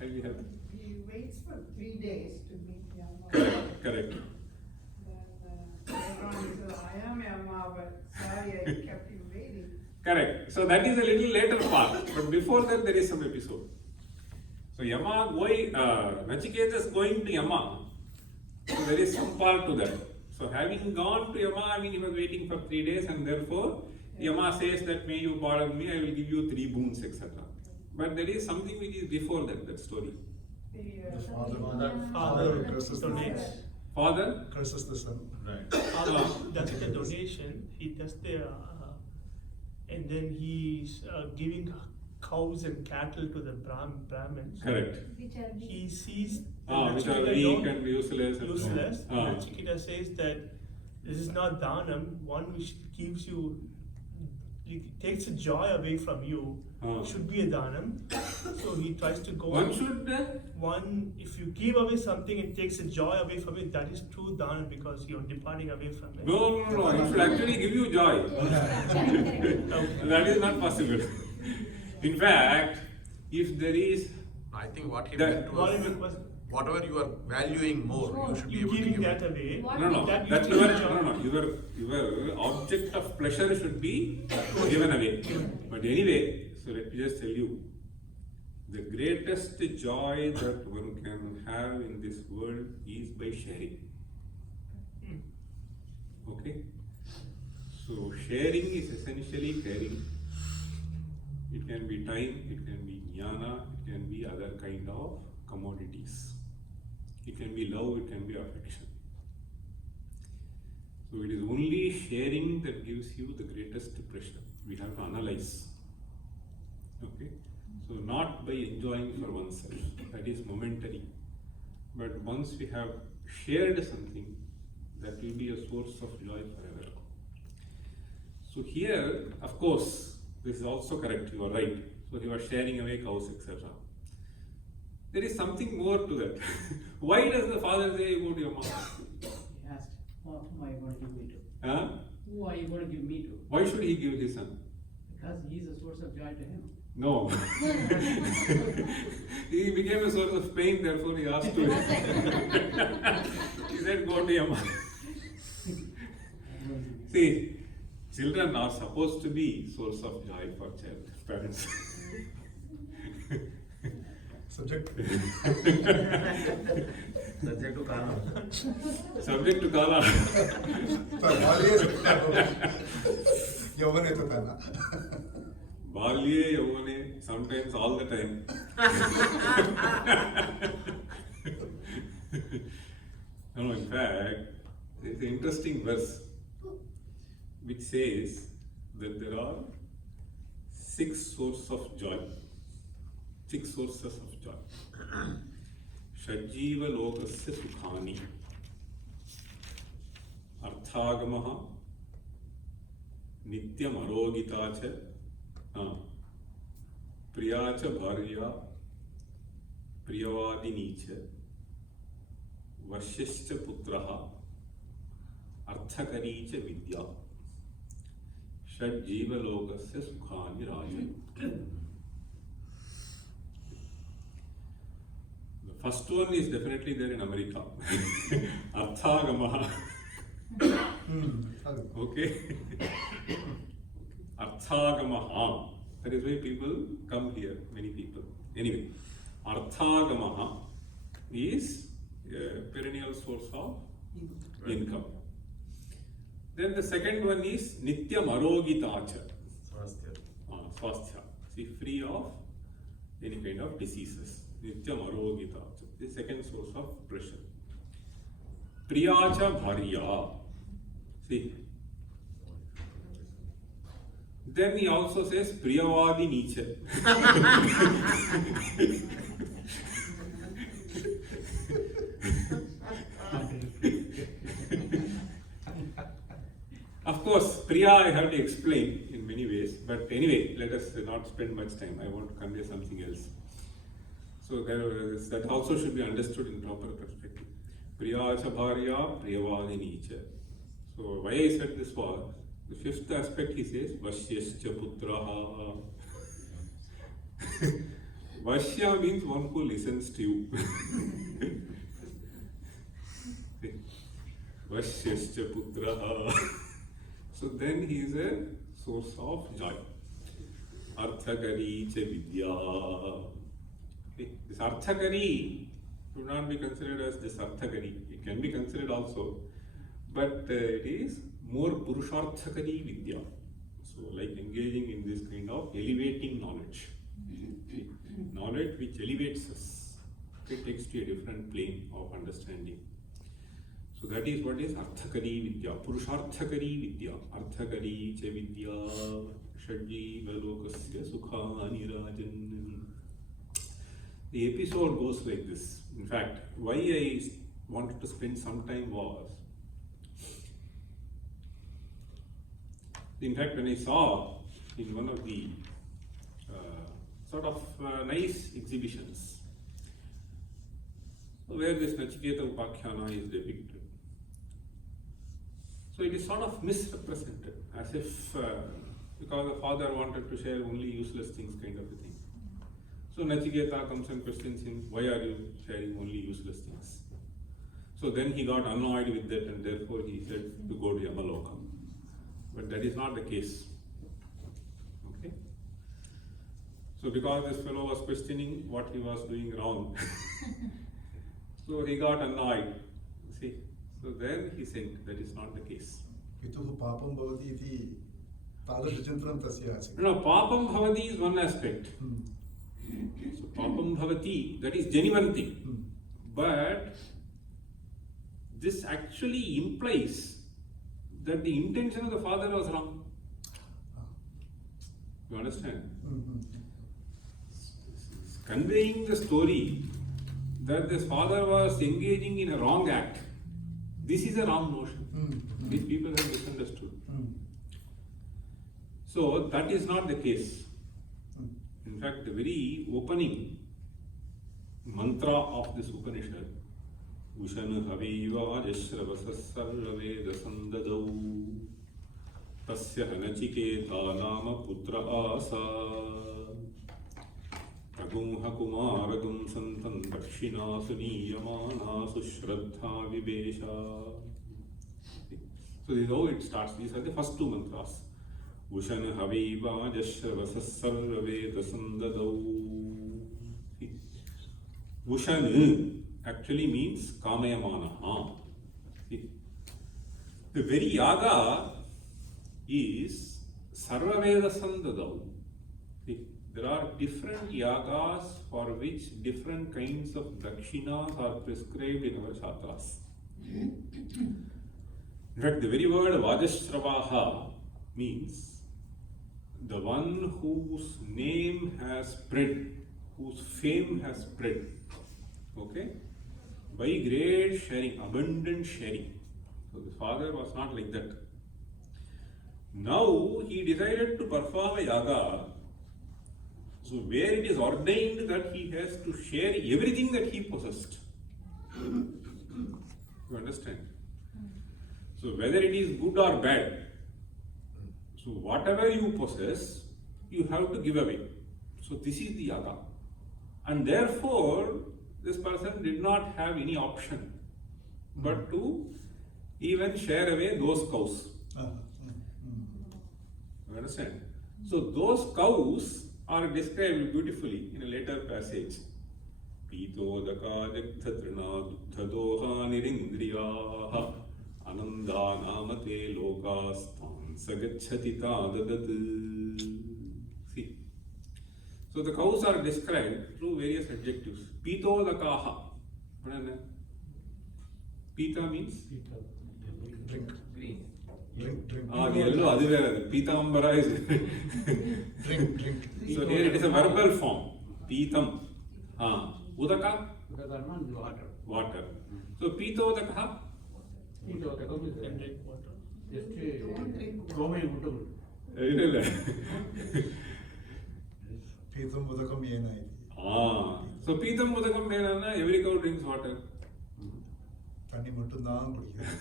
I'll be happy. He waits for 3 days to meet Yama. Correct. Then later on he says, I am Yama, but sorry I kept you waiting. Correct. So that is a little later part. But before that, there is some episode. So Yama going, Nachiketas going to Yama. So there is some part to that. So having gone to Yama, I mean he was waiting for 3 days, and therefore Yama says that may you pardon me, I will give you 3 boons, etc. But there is something which is before that story. The Father curses the donates. son. Father? Curses the son. Right. Father does the donation. He does the, and then he's giving cows and cattle to the Brahmins. Correct. He sees Which are Nachiketa weak don't- and useless. And useless. so on. Nachiketa says that this is not dhanam, one which gives you, it takes the joy away from you. Should be a dhanam. So he tries to go. One should. One, if you give away something and takes the joy away from it, that is true dhanam because you're departing away from it. No. It should actually give you joy. Okay. That is not possible. In fact, if there is. I think what he That- meant Volume was, was whatever you are valuing more, you should be you able to giving give that it. away. No. That That you take your object of pleasure should be given away. But anyway, so let me just tell you, the greatest joy that one can have in this world is by sharing. Okay? So sharing is essentially caring. It can be time, it can be jnana, it can be other kind of commodities. It can be love, it can be affection. So it is only sharing that gives you the greatest pleasure. We have to analyze. Okay? So not by enjoying for oneself, that is momentary. But once we have shared something, that will be a source of joy forever. So here, of course, this is also correct, you are right. So he was sharing away cows, etc. There is something more to that. Why does the father say, go to your mom? He asked, whom are you going to give me to? Huh? Who are you going to give me to? Why should he give his son? Because he is a source of joy to him. No. He became a source of pain, therefore he asked to He said, go to your mom. See, children are supposed to be source of joy for parents. Subject. Subject to Kala. Subject to Kala. बाल्ये यौवने तो कहना Balye, Yavane, sometimes all the time. No, in fact, there is an interesting verse which says that there are 6 sources of joy. 6 sources of joy. Shajjiva lokasya sukhani. Arthagamaha. Nityam arogita cha. Priya cha bharya. Priyavadini cha. Vashyascha putraha. Arthakari cha vidya. Shajjiva lokasya sukhani rajan. The first one is definitely there in America. Arthagamaha. Okay. Arthagamaha. That is why people come here, many people. Anyway, Arthagamaha is a perennial source of income. Then the second one is Nityam arogitacha. Swasthya. See, free of any kind of diseases. Nityam arogitacha. The second source of pressure. Priyacha bharya. See. Then he also says Priyavadi Nietzsche. Of course, Priya I have to explain in many ways, but anyway, let us not spend much time. I want to convey something else. So that also should be understood in proper perspective. Priya cha bharya, Priyavadi Nietzsche. So why I said this was, the fifth aspect he says, Vashyascha putraha. Vashya means one who listens to you. Vashyascha putraha. So then he is a source of joy. Arthakari cha vidya. Okay. This Arthakari should not be considered as this Arthakari. It can be considered also, but it is more Purusharthakari vidya. So like engaging in this kind of elevating knowledge. Okay. Knowledge which elevates us. It takes to a different plane of understanding. So that is what is Arthakari vidya, Purusharthakari vidya, Arthakari cha vidya, Shadjiva lokasya sukhani rajan. The episode goes like this. In fact, why I wanted to spend some time was, in fact, when I saw in one of the nice exhibitions where this Nachiketa Upakhana is depicted, so it is sort of misrepresented, as if because the father wanted to share only useless things, kind of a thing. So Nachiketa comes and questions him, why are you sharing only useless things? So then he got annoyed with that, and therefore he said to go to Yamaloka. But that is not the case. Okay? So because this fellow was questioning what he was doing wrong, so he got annoyed. See? So then he said that is not the case. पितुः पापं भवति इति तादृशचिन्तनं तस्य आसीत्. No, papam bhavati is one aspect. So papam bhavati, that is genuine thing. But this actually implies that the intention of the father was wrong. You understand? Conveying the story that this father was engaging in a wrong act. This is a wrong notion. These people have misunderstood. So that is not the case. In fact, the very opening mantra of this Upanishad, Ushana Haviva Jashravasa Sarvaveda Sandadau Tasya Hanachiketa Nama Putra Asa Ragumha Kumaragum Santan Dakshina Suniyamana Sushraddha Vibesha. So this is how it starts. These are the first two mantras. Ushana Haviva Jashravasa Sarvaveda Sandadau. Ushan, actually means kamayamanaha. See, the very yaga is sarvaveda sandadau. See, there are different yagas for which different kinds of dakshinas are prescribed in our shastras. In fact, the very word Vajashravaha means the one whose name has spread, whose fame has spread, okay, by great sharing, abundant sharing. So the father was not like that. Now he decided to perform a yaga, so where it is ordained that he has to share everything that he possessed. You understand? So whether it is good or bad, so whatever you possess, you have to give away. So this is the yaga. And therefore, this person did not have any option but to even share away those cows. You understand? So those cows are described beautifully in a later passage. Pitodaka jagdhatrina duddhadoha nirindriyaha ananda namate lokastan sagacchati tadadat. See. So the cows are described through various adjectives. Pitodakaha. What is that? Pita means? Drink. Green. Drink. Yellow, adu vera. Pitambara is. Drink. So here it is a verbal form. Pitam. Udaka? Udaka water. Water. So pitodakaha? Pitodaka is And drink water. just Roman water. Idella. Pitam udakam yena iti. So pitam udakam menana, every cow drinks water. தண்ணி மட்டும் தான் குடிக்கிறது.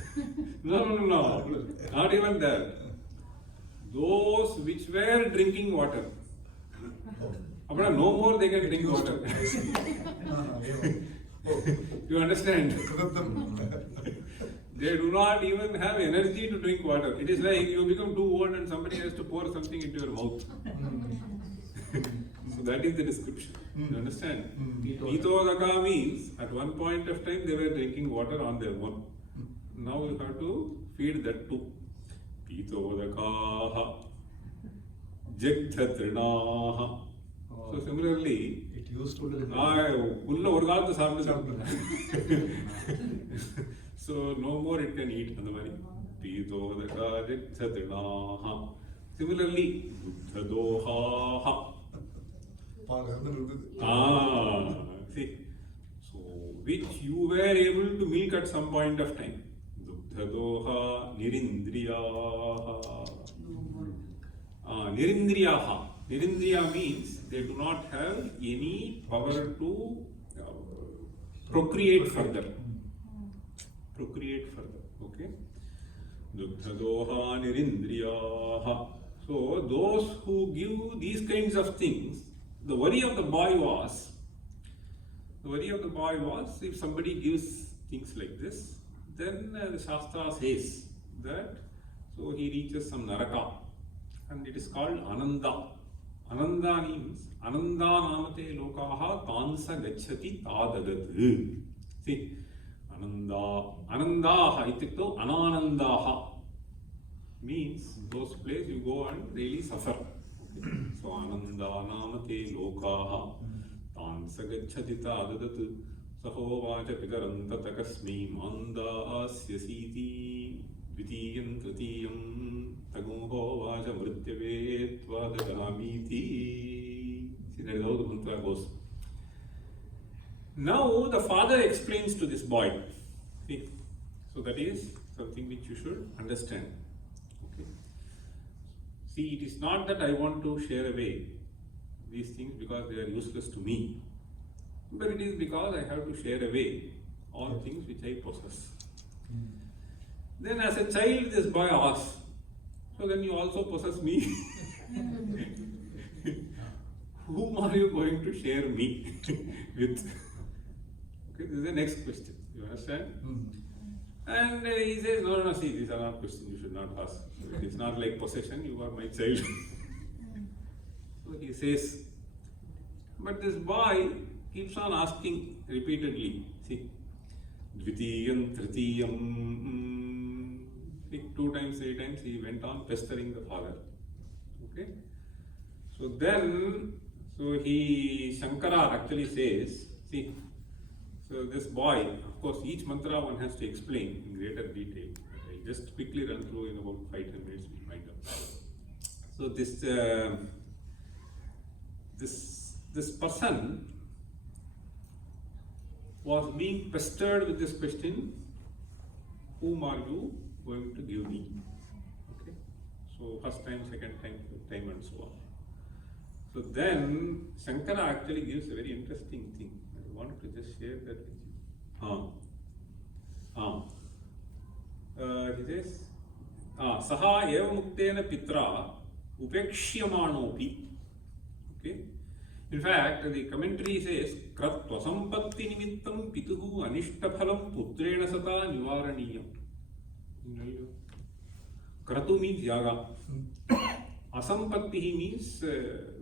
No. Not even that. Those which were drinking water. No more they can drink water. You understand? They do not even have energy to drink water. It is like you become too old and somebody has to pour something into your mouth. So that is the description. You understand? Pitodaka means at one point of time they were drinking water on their own. Now you have to feed that too. Pitodakaha jagdhatrinaha. So similarly, It used to live. உள்ள ஒரு காலத்து சாப்பிட்டு so no more it can eat அந்த மாதிரி pitodaka jagdhatrinaha. Similarly, duddhadoha. பால் இருந்தது. See, so which you were able to milk at some point of time. Duddhadoha nirindriyaha. Nirindriyaha. Nirindriya means they do not have any power to procreate further. Okay? Duddhadoha nirindriyaha. So those who give these kinds of things, the worry of the boy was if somebody gives things like this, then the Shastra says that so he reaches some naraka, and it is called ananda. Ananda means ananda namate lokaha tansa gacchati tadadat. See, anandaha ityukto ananandaha means those places you go and really suffer. So ananda namate lokaha tansa gacchati tadadat. Sahovacha pitaranta takasmi manda asyasiti dvitiyam tritiyam taguhovacha mrityave tvadagamiti. See, that is how the mantra goes. Now the father explains to this boy. See, so that is something which you should understand. Okay. See, it is not that I want to share away these things because they are useless to me, but it is because I have to share away all things which I possess. Then as a child, this boy asks, so then you also possess me? Whom are you going to share me with? Okay, this is the next question. You understand? And he says, no, see, these are not questions you should not ask. It is not like possession, you are my child. So he says, but this boy keeps on asking repeatedly. See, Dvitiyam, Tritiyam. See, 2 times, 3 times he went on pestering the father. Okay. So then, Shankara actually says, see, so this boy, of course, each mantra one has to explain in greater detail. I'll just quickly run through in about 5-10 minutes. We wind up. So this person was being pestered with this question: whom are you going to give me? Okay. So first time, second time, third time, and so on. So then Shankara actually gives a very interesting thing. I want to just share that with you. He says, Saha eva muktena pitra upekshyamanophi. Okay. In fact, the commentary says, Kratva sampatti nimittam pituhu anishtaphalam putrena sata nivaraniyam. Kratu means yaga. Asampatti means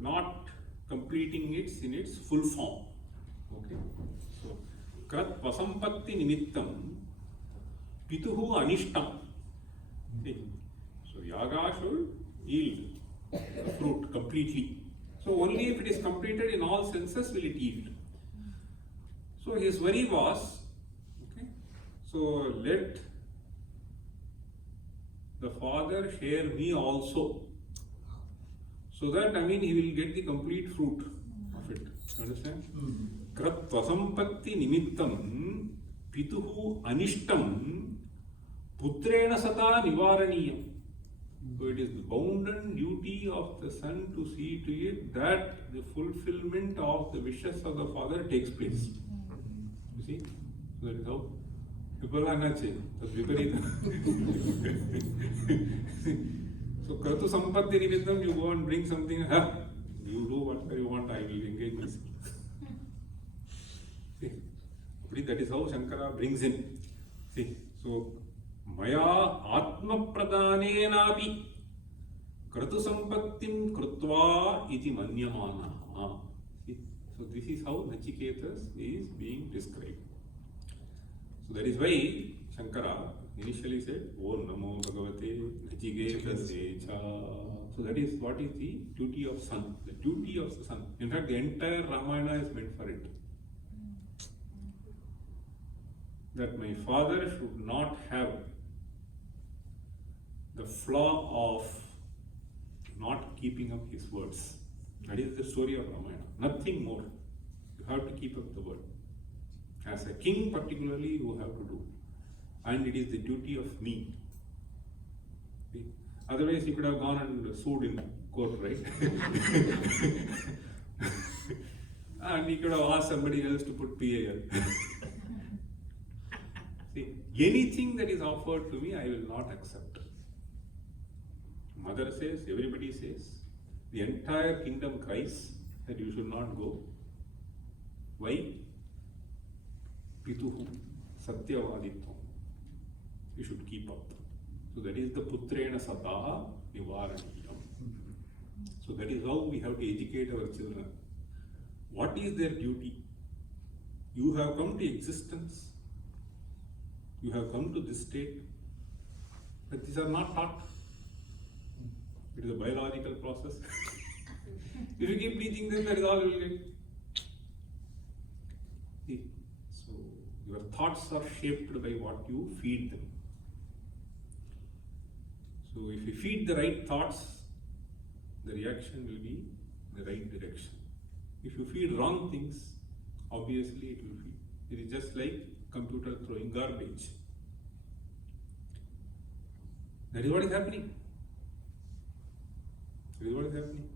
not completing it in its full form. Okay. So, Krat Vasampatti Nimittam Pituhu Anishtam. So, yaga should yield the fruit completely. So, only if it is completed in all senses will it yield. So, his worry was, okay, so let the father share me also. So that, he will get the complete fruit of it. Understand? Krat Vasampatti Nimittam Pituhu Anishtam Putrena Sata Nivaraniyam. So it is the bounden duty of the son to see to it that the fulfillment of the wishes of the father takes place. You see? So that is how people are not saying. That's viparita. So, Kratu Sampatti Nimittam, you go and bring something, you do whatever you want, I will engage myself. See, that is how Shankara brings in. See, so, Maya Atma Pradhanenapi Kratu Sampattim Krutva iti Manyamana. See, so this is how Nachiketas is being described. So, that is why Shankara initially said, Om Namo Bhagavate Nachiketasya. So that is what is the duty of son, the duty of the son. In fact, the entire Ramayana is meant for it. That my father should not have the flaw of not keeping up his words. That is the story of Ramayana. Nothing more. You have to keep up the word. As a king particularly, you have to do. And it is the duty of me. See? Otherwise, he could have gone and sued in court, right? And he could have asked somebody else to put PAL. See, anything that is offered to me, I will not accept. Mother says, everybody says, the entire kingdom cries that you should not go. Why? Pituhu, Satyavaditvam. You should keep up. So that is the Putrena Sataha Nivaraniyam. So that is how we have to educate our children. What is their duty? You have come to existence. You have come to this state. But these are not taught. It is a biological process. If you keep teaching them, that is all you will get. See, so your thoughts are shaped by what you feed them. So if you feed the right thoughts, the reaction will be the right direction. If you feed wrong things, obviously it will feed. It is just like computer throwing garbage. That is what is happening. That is what is happening.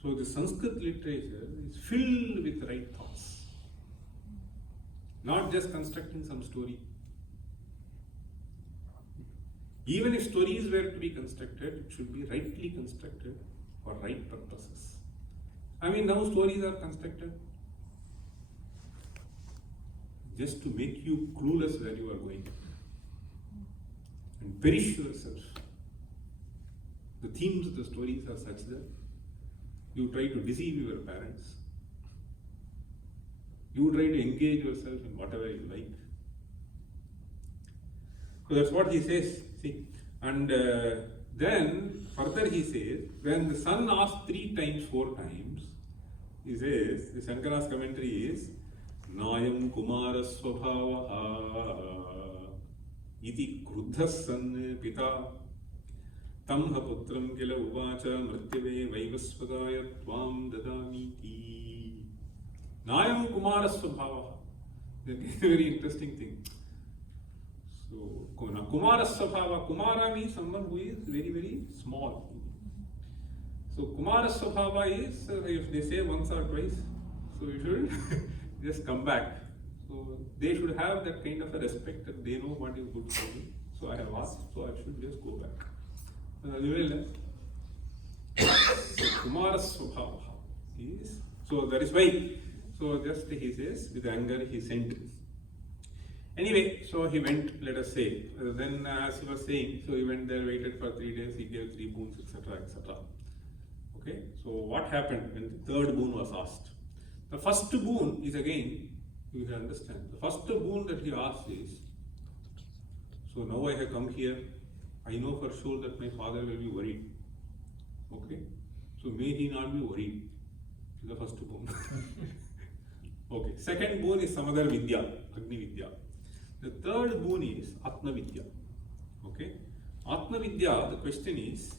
So the Sanskrit literature is filled with right thoughts. Not just constructing some story. Even if stories were to be constructed, it should be rightly constructed for right purposes. Now stories are constructed just to make you clueless where you are going and perish yourself. The themes of the stories are such that you try to deceive your parents. You try to engage yourself in whatever you like. So that's what he says. See, and then further he says, when the son asks 3 times, 4 times, he says, the Shankara's commentary is, Nayam Kumara Swabhavaha iti kruddhas san pita tamha putram kila uvacha mrityave vaivasvadaya tvam dadamiti. Nayam Kumara Swabhavaha. That's a very interesting thing. So, Kumara Swabhava, Kumara means someone who is very, very small. So, Kumara Swabhava is, if they say once or twice, so you should just come back. So, they should have that kind of a respect that they know what is good for me. So, I have asked, so I should just go back. So, Kumara Swabhava is, so that is why. So, just he says, with anger he sent. Anyway, so he went, let us say. Then, as he was saying, so he went there, waited for 3 days, he gave 3 boons, etc., etc. Okay, so what happened when the 3rd boon was asked? The first boon is again, you can understand. The first boon that he asked is, so now I have come here, I know for sure that my father will be worried. Okay, so may he not be worried. Is the first boon. Okay, second boon is Samadar Vidya, Agni Vidya. The 3rd boon is Atma Vidya. Okay, Atma Vidya, the question is,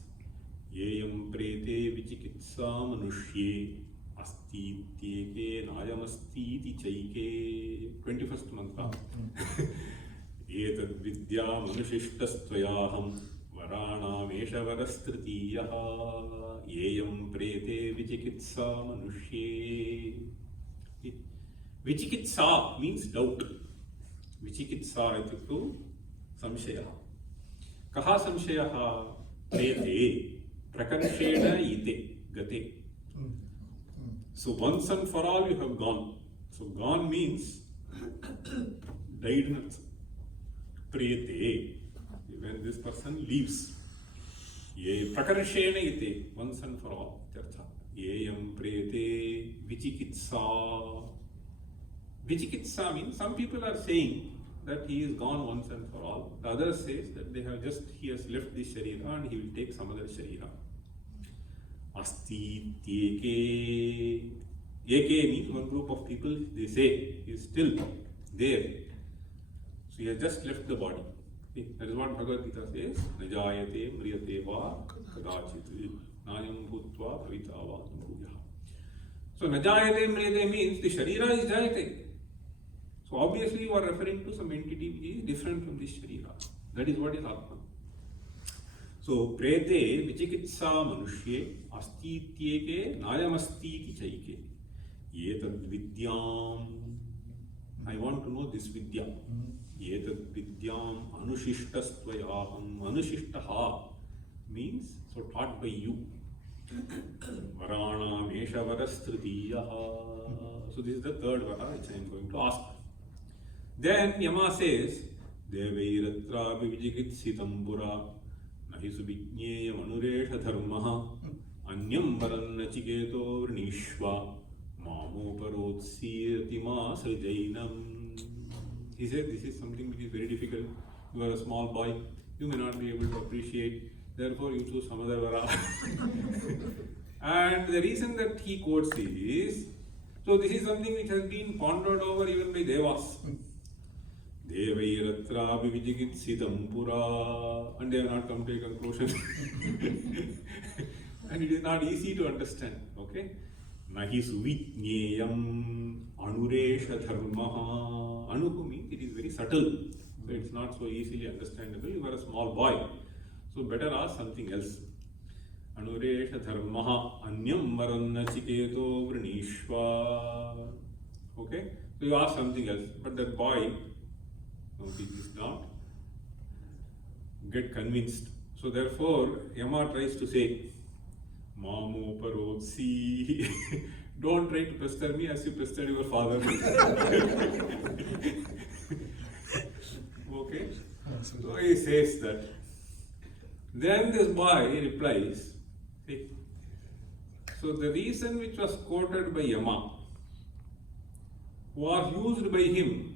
Yeyam prete vichikitsa manushye asti tyeke nayamasti ti chaike. 21st mantra. Etad vidya manushishtastvayaham varana meshavarastritiyah Yeyam prete vichikitsa manushye. Vichikitsa means doubt. Vichikitsa ituktu samshaya. Kaha samshaya? Prete prakarshena ite gate. So once and for all you have gone. So gone means died in it. Prete, when this person leaves. Ye prakarshena ite, once and for all. Yeyam prete vichikitsa. Vichikitsa means, some people are saying that he is gone once and for all. The others says that he has left this sharira and he will take some other sharira. Asti tyeke. Eke means one group of people, they say he is still there. So he has just left the body. Okay. That is what Bhagavad Gita says. Najayate mriyate va kadachit nayam bhutva bhavita va bhuyaha. So najayate mriyate means the sharira is jayate. So obviously you are referring to some entity which is different from this sharira. That is what is Atma. So prete vichikitsa manushye asti tyeke nayamasti ti chaike. Etad vidyam. I want to know this vidya. Etad vidyam anushishtastvayaham. Anushishtaha means so taught by you. Varana meshavarastritiyah. So this is the 3rd vara which I am going to ask. Then Yama says, Devairatra vijigit pura nahi subhijnyeya manuresha dharmaha anyam varan nachiketo vrinishva mamoparotsi ma srijainam. He said this is something which is very difficult. You are a small boy, you may not be able to appreciate, therefore you choose some other vara. And the reason that he quotes is, so this is something which has been pondered over even by Devas. Devairatra vijigit pura, and they have not come to a conclusion. And it is not easy to understand. Okay? Nahi suvijneyam anuresha dharmaha. Anuhu means it is very subtle. So it's not so easily understandable. You are a small boy. So better ask something else. Anuresha dharmaha anyam varanna chiketo vrinishva. Okay? So you ask something else. But that boy, he does not get convinced. So therefore, Yama tries to say, Mamo parotsi. Don't try to pester me as you pestered your father. Okay? So he says that. Then this boy replies, see, so the reason which was quoted by Yama, was used by him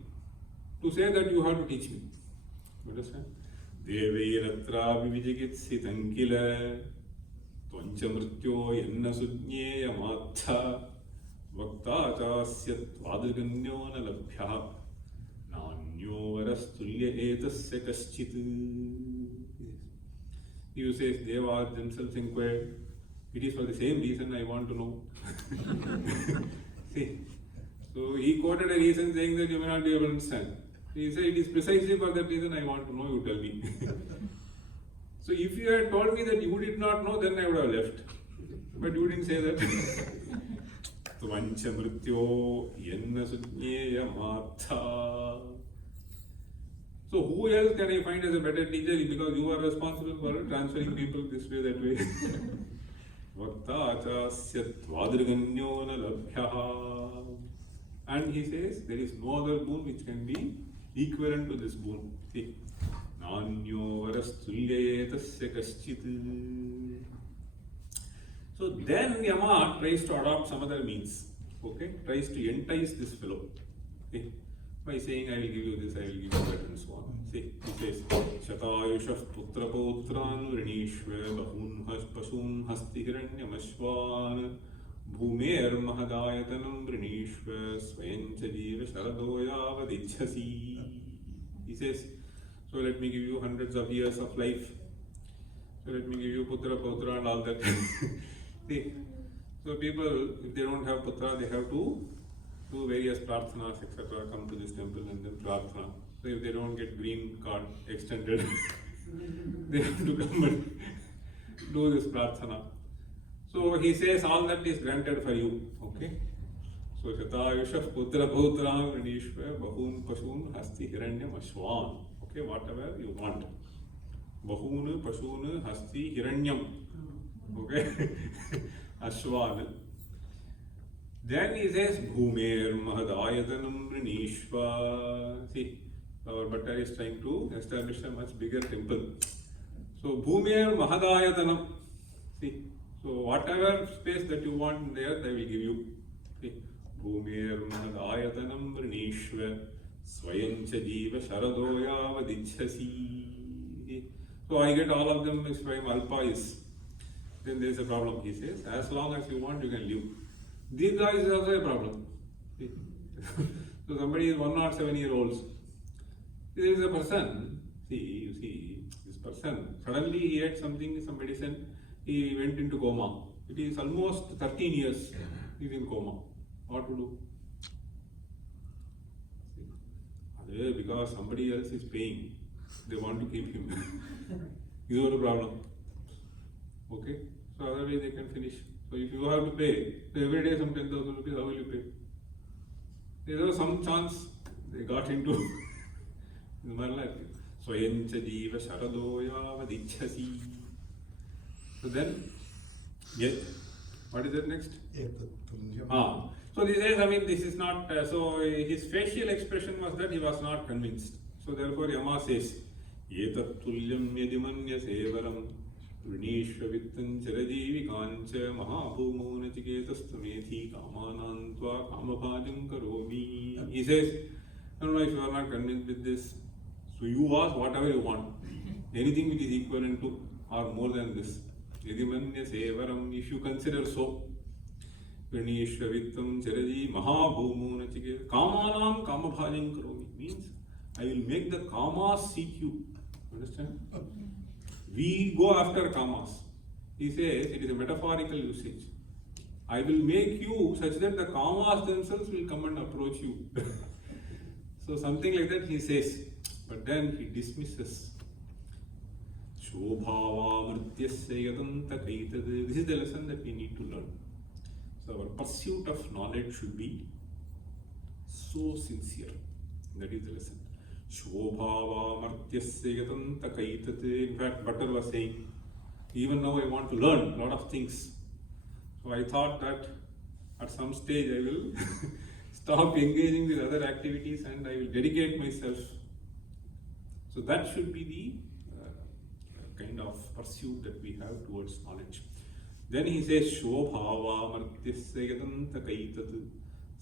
to say that you have to teach me. Understand? Devairatra vivijigitsit kila tvancha mrityo yanna sudnyeya matha vakta chasyat vadraganyo na labhya nanyo varastulya etasya kaschit. You say Devas themselves inquired, it is for the same reason I want to know. See, so he quoted a reason saying that you may not be able to understand. He said, it is precisely for that reason I want to know, you tell me. So if you had told me that you did not know, then I would have left. But you didn't say that. Tvancha mrityo yanna sudnyeya matha. So who else can I find as a better teacher? Because you are responsible for transferring people this way, that way. Vakta chasyat vadraganyo na labhyaha. And he says, there is no other boon which can be equivalent to this boon. See, nanyo varastulya tasya kaschit. So then Yama tries to adopt some other means. Okay, tries to entice this fellow. Okay, by saying, I will give you this, I will give you that, and so on. See, he says, Shatayushah putra potran vrinishva bahun pasun hasti hiranyamashvan bhumer mahadayatanam vrinishva swayancha jiva sharadoya vadichyasi. He says, so let me give you hundreds of years of life. So let me give you putra potra and all that. See, so people, if they don't have putra, they have to do various prarthanas, etc. Come to this temple and then prarthana. So if they don't get green card extended, they have to come and do this prarthana. So he says all that is granted for you. Okay. So Shatayushah putra putram vrinishva bahun pasun hasti hiranyam ashwan. Okay, whatever you want. Bahun pasun hasti hiranyam. Okay. Ashwan. Then he says, Bhumer Mahadayatanam Vrinishva. See, our Bhatta is trying to establish a much bigger temple. So, Bhumer Mahadayatanam. See, so whatever space that you want there, they will give you. See, Bhumer Mahadayatanam Vrinishva Swayancha Jiva Sharadoya Vadichyasi. So, I get all of them if I am alpais. Then there is a problem, he says. As long as you want, you can live. These guys is also a problem. So somebody is 107-year-olds. There is a person, you see, this person, suddenly he had something, some medicine, he went into coma. It is almost 13 years he is in coma. What to do? Because somebody else is paying, they want to keep him. This is the problem. Okay? So otherwise they can finish. So if you have to pay, so every day some 10,000 rupees, how will you pay? There was some chance they got into Swayancha jiva sharadoya vadichyasi. So then, yes, what is that next? So this is, this is not, so his facial expression was that he was not convinced. So therefore Yama says, Etat tulyam yadimanya sevaram Vrinishva vittan charajivikancha mahabhumo nachiketastameti kamanantva kamabhajam karomi. He says, no, if you are not convinced with this, so you ask whatever you want. Anything which is equivalent to or more than this. Yadimanya sevaram, if you consider so. Vrinishva vittam charaji mahabhumo nachiketastameti kamanam kamabhajam karomi. Means, I will make the kamas seek you. Understand? We go after kamas. He says it is a metaphorical usage. I will make you such that the kamas themselves will come and approach you. So something like that he says. But then he dismisses. Shobhava mrityasya yadanta kaitad. This is the lesson that we need to learn. So our pursuit of knowledge should be so sincere. That is the lesson. Shobhava martyasya yatanta kaitat. In fact, Bhatta was saying, even now I want to learn a lot of things. So I thought that at some stage I will stop engaging with other activities and I will dedicate myself. So that should be the kind of pursuit that we have towards knowledge. Then he says, Shobhava martyasya yatanta kaitat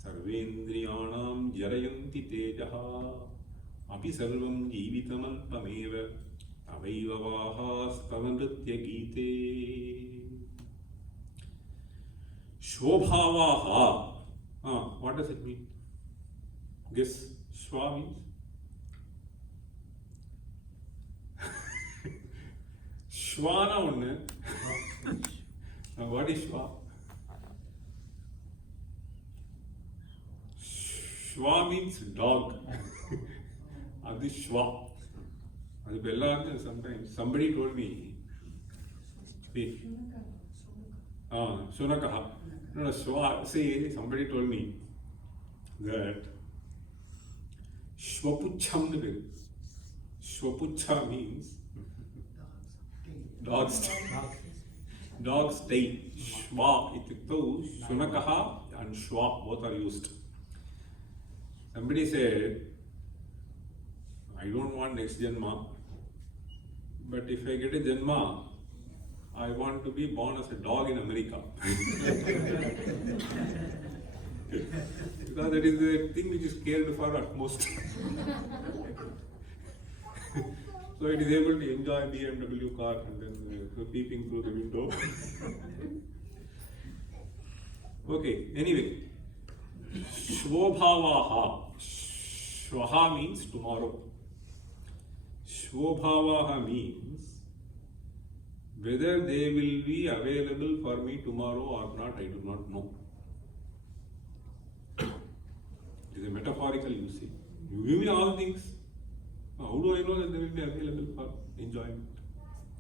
Sarvendriyanam jarayanti tejaha api sarvam jeevitamalpameva tavaiva vahastava gite. Shobhavaha. What does it mean? Guess. Shwa means? Shwana onne. What is Shwa? Shwa means dog. That is Shwa. That's Bellingham. Sometimes somebody told me. Shunakaha. No, Shwa. See, somebody told me that Shwapucham. Shwapucha means dog's tail. Dog's tail. Shwa itukto Shunakaha and Shwa both are used. Somebody said, I don't want next janma, but if I get a janma, I want to be born as a dog in America. Because that is the thing which is cared for at most. So it is able to enjoy BMW car and then peeping through the window. Okay, anyway. Shvobhavaha. Shvaha means tomorrow. Shvobhavaha means whether they will be available for me tomorrow or not, I do not know. It is a metaphorical usage. You give me all things. How do I know that they will be available for enjoyment?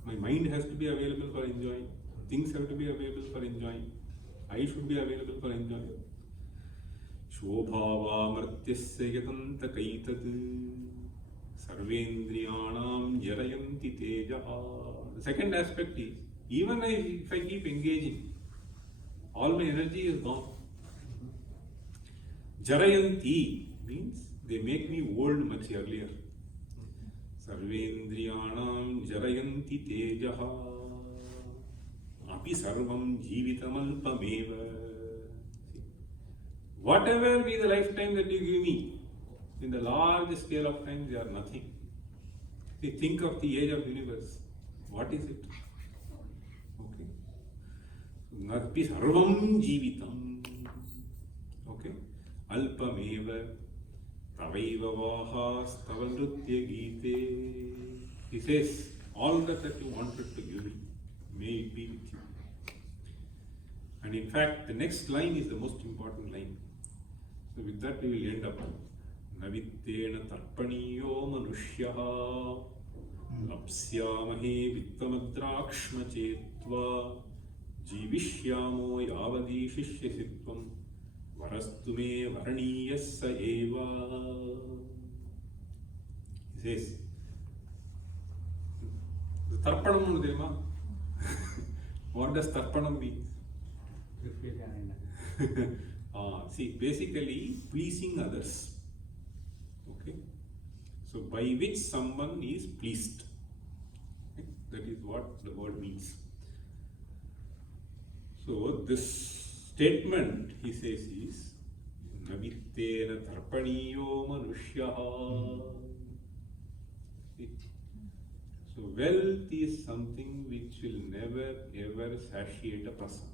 My mind has to be available for enjoying. Things have to be available for enjoying. I should be available for enjoying. Shobhava martyasya yatanta kaitat sarvendriyanam jarayanti tejaha. The second aspect is, even if I keep engaging, all my energy is gone. Jarayanti means they make me old much earlier. Sarvendriyanam jarayanti tejaha api sarvam jeevitamalpameva. Whatever be the lifetime that you give me, in the large scale of time, they are nothing. See, think of the age of universe. What is it? Okay. Api sarvam jeevitam. Okay. Alpameva. Tavaiva vahastava gite. He says, all that you wanted to give me, may it be with you. And in fact, the next line is the most important line. So with that we will end up. Navittena tarpaniyo manushyaha lapsyamahe vittamadrakshma chetva jivishyamo yavadishishyasitvam varastu me varaniyassa eva. He says, the tarpanam therema. What does tarpanam mean? See, basically pleasing others. Okay, so by which someone is pleased. Okay? That is what the word means. So this statement, he says, is Navittena tarpaniyo manushyaha. So wealth is something which will never ever satiate a person.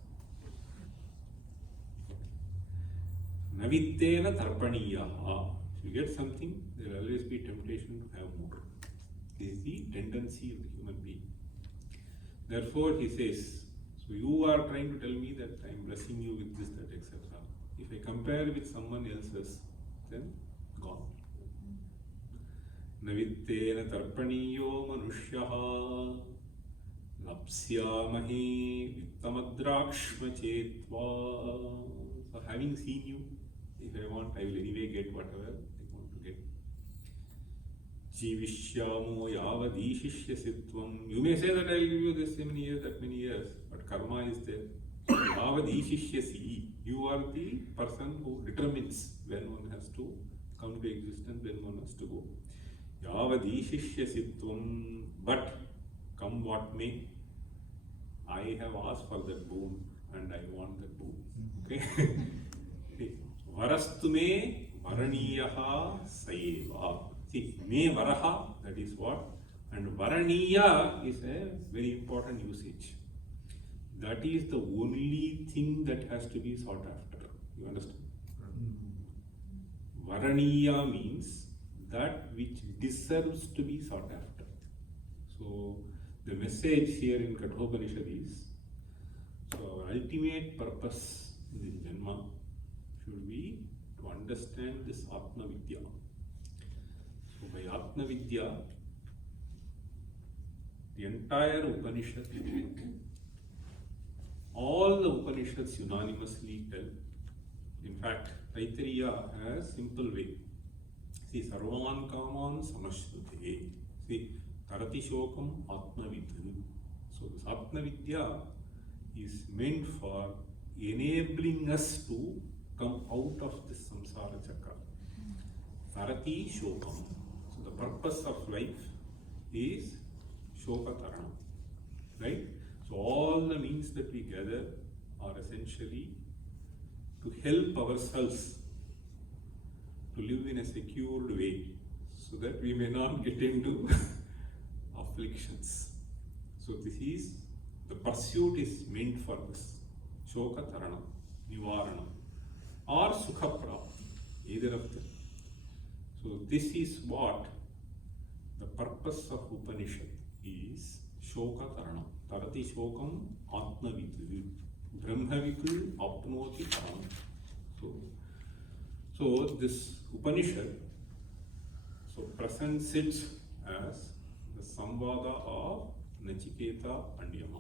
Navittena tarpaniyaha. If you get something, there will always be temptation to have more. This is the tendency of the human being. Therefore, he says, so you are trying to tell me that I am blessing you with this, that, etc. If I compare with someone else's, then gone. Navittena tarpaniyo manushyaha lapsyamahe vittamadrakshma chetva. So having seen you, if I want, I will anyway get whatever I want to get. Jivishyamo yavadishishyasitvam. You may say that I will give you this many years, that many years, but karma is there. Yavadishishyasi. You are the person who determines when one has to come to existence, when one has to go. Yavadishishyasitvam. But come what may, I have asked for that boon and I want that boon. Okay? Varastu me varaniyaha saiva. See, me varaha, that is what, and varaniya is a very important usage. That is the only thing that has to be sought after. You understand? Varaniya means that which deserves to be sought after. So the message here in Kathopanishad is, so our ultimate purpose in this Janma should be to understand this Atma Vidya. So by Atma Vidya, the entire Upanishad, all the Upanishads unanimously tell. In fact, Taittiriya has simple way. See, Sarvan Kaman Samashrute. See, Tarati Shokam Atmavid. So this Atma Vidya is meant for enabling us to come out of this samsara chakra. Tarati Shokam. So the purpose of life is Shoka Tarana. Right? So all the means that we gather are essentially to help ourselves to live in a secured way so that we may not get into afflictions. So this is, the pursuit is meant for this. Shoka Tarana, Nivarana, or Sukha Prapti, either of them. So this is what the purpose of Upanishad is. Shoka Tarana, Tarati Shokam Atmavid, Brahmavikul Apnoti Param. So this Upanishad presents it as the Samvada of Nachiketa and Yama.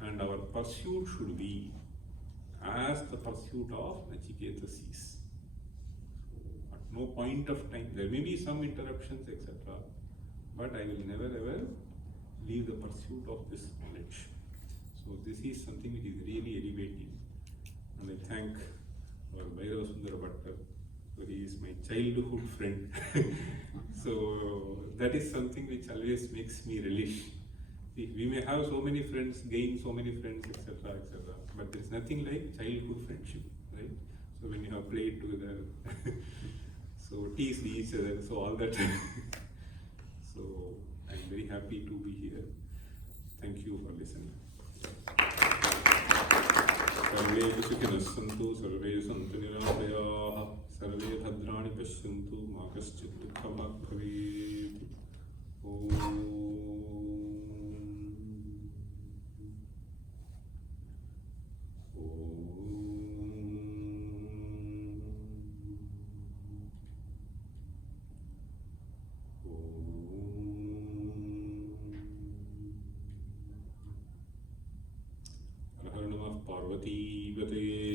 And our pursuit should be as the pursuit of Nachiketa sees. At no point of time, there may be some interruptions, etc., but I will never ever leave the pursuit of this knowledge. So this is something which is really elevating, and I thank our Bhairava Sundara Bhattar, so he is my childhood friend. So that is something which always makes me relish. We may have so many friends, gain so many friends, etc., but there is nothing like childhood friendship, right? So when you have played together, so teased each other, so all that. So I am very happy to be here. Thank you for listening. सर्वे सुखिनः सन्तु सर्वे सन्तु निरामयाः सर्वे भद्राणि पश्यन्तु मा कश्चित् दुःखभाग् भवेत् Parvati Vate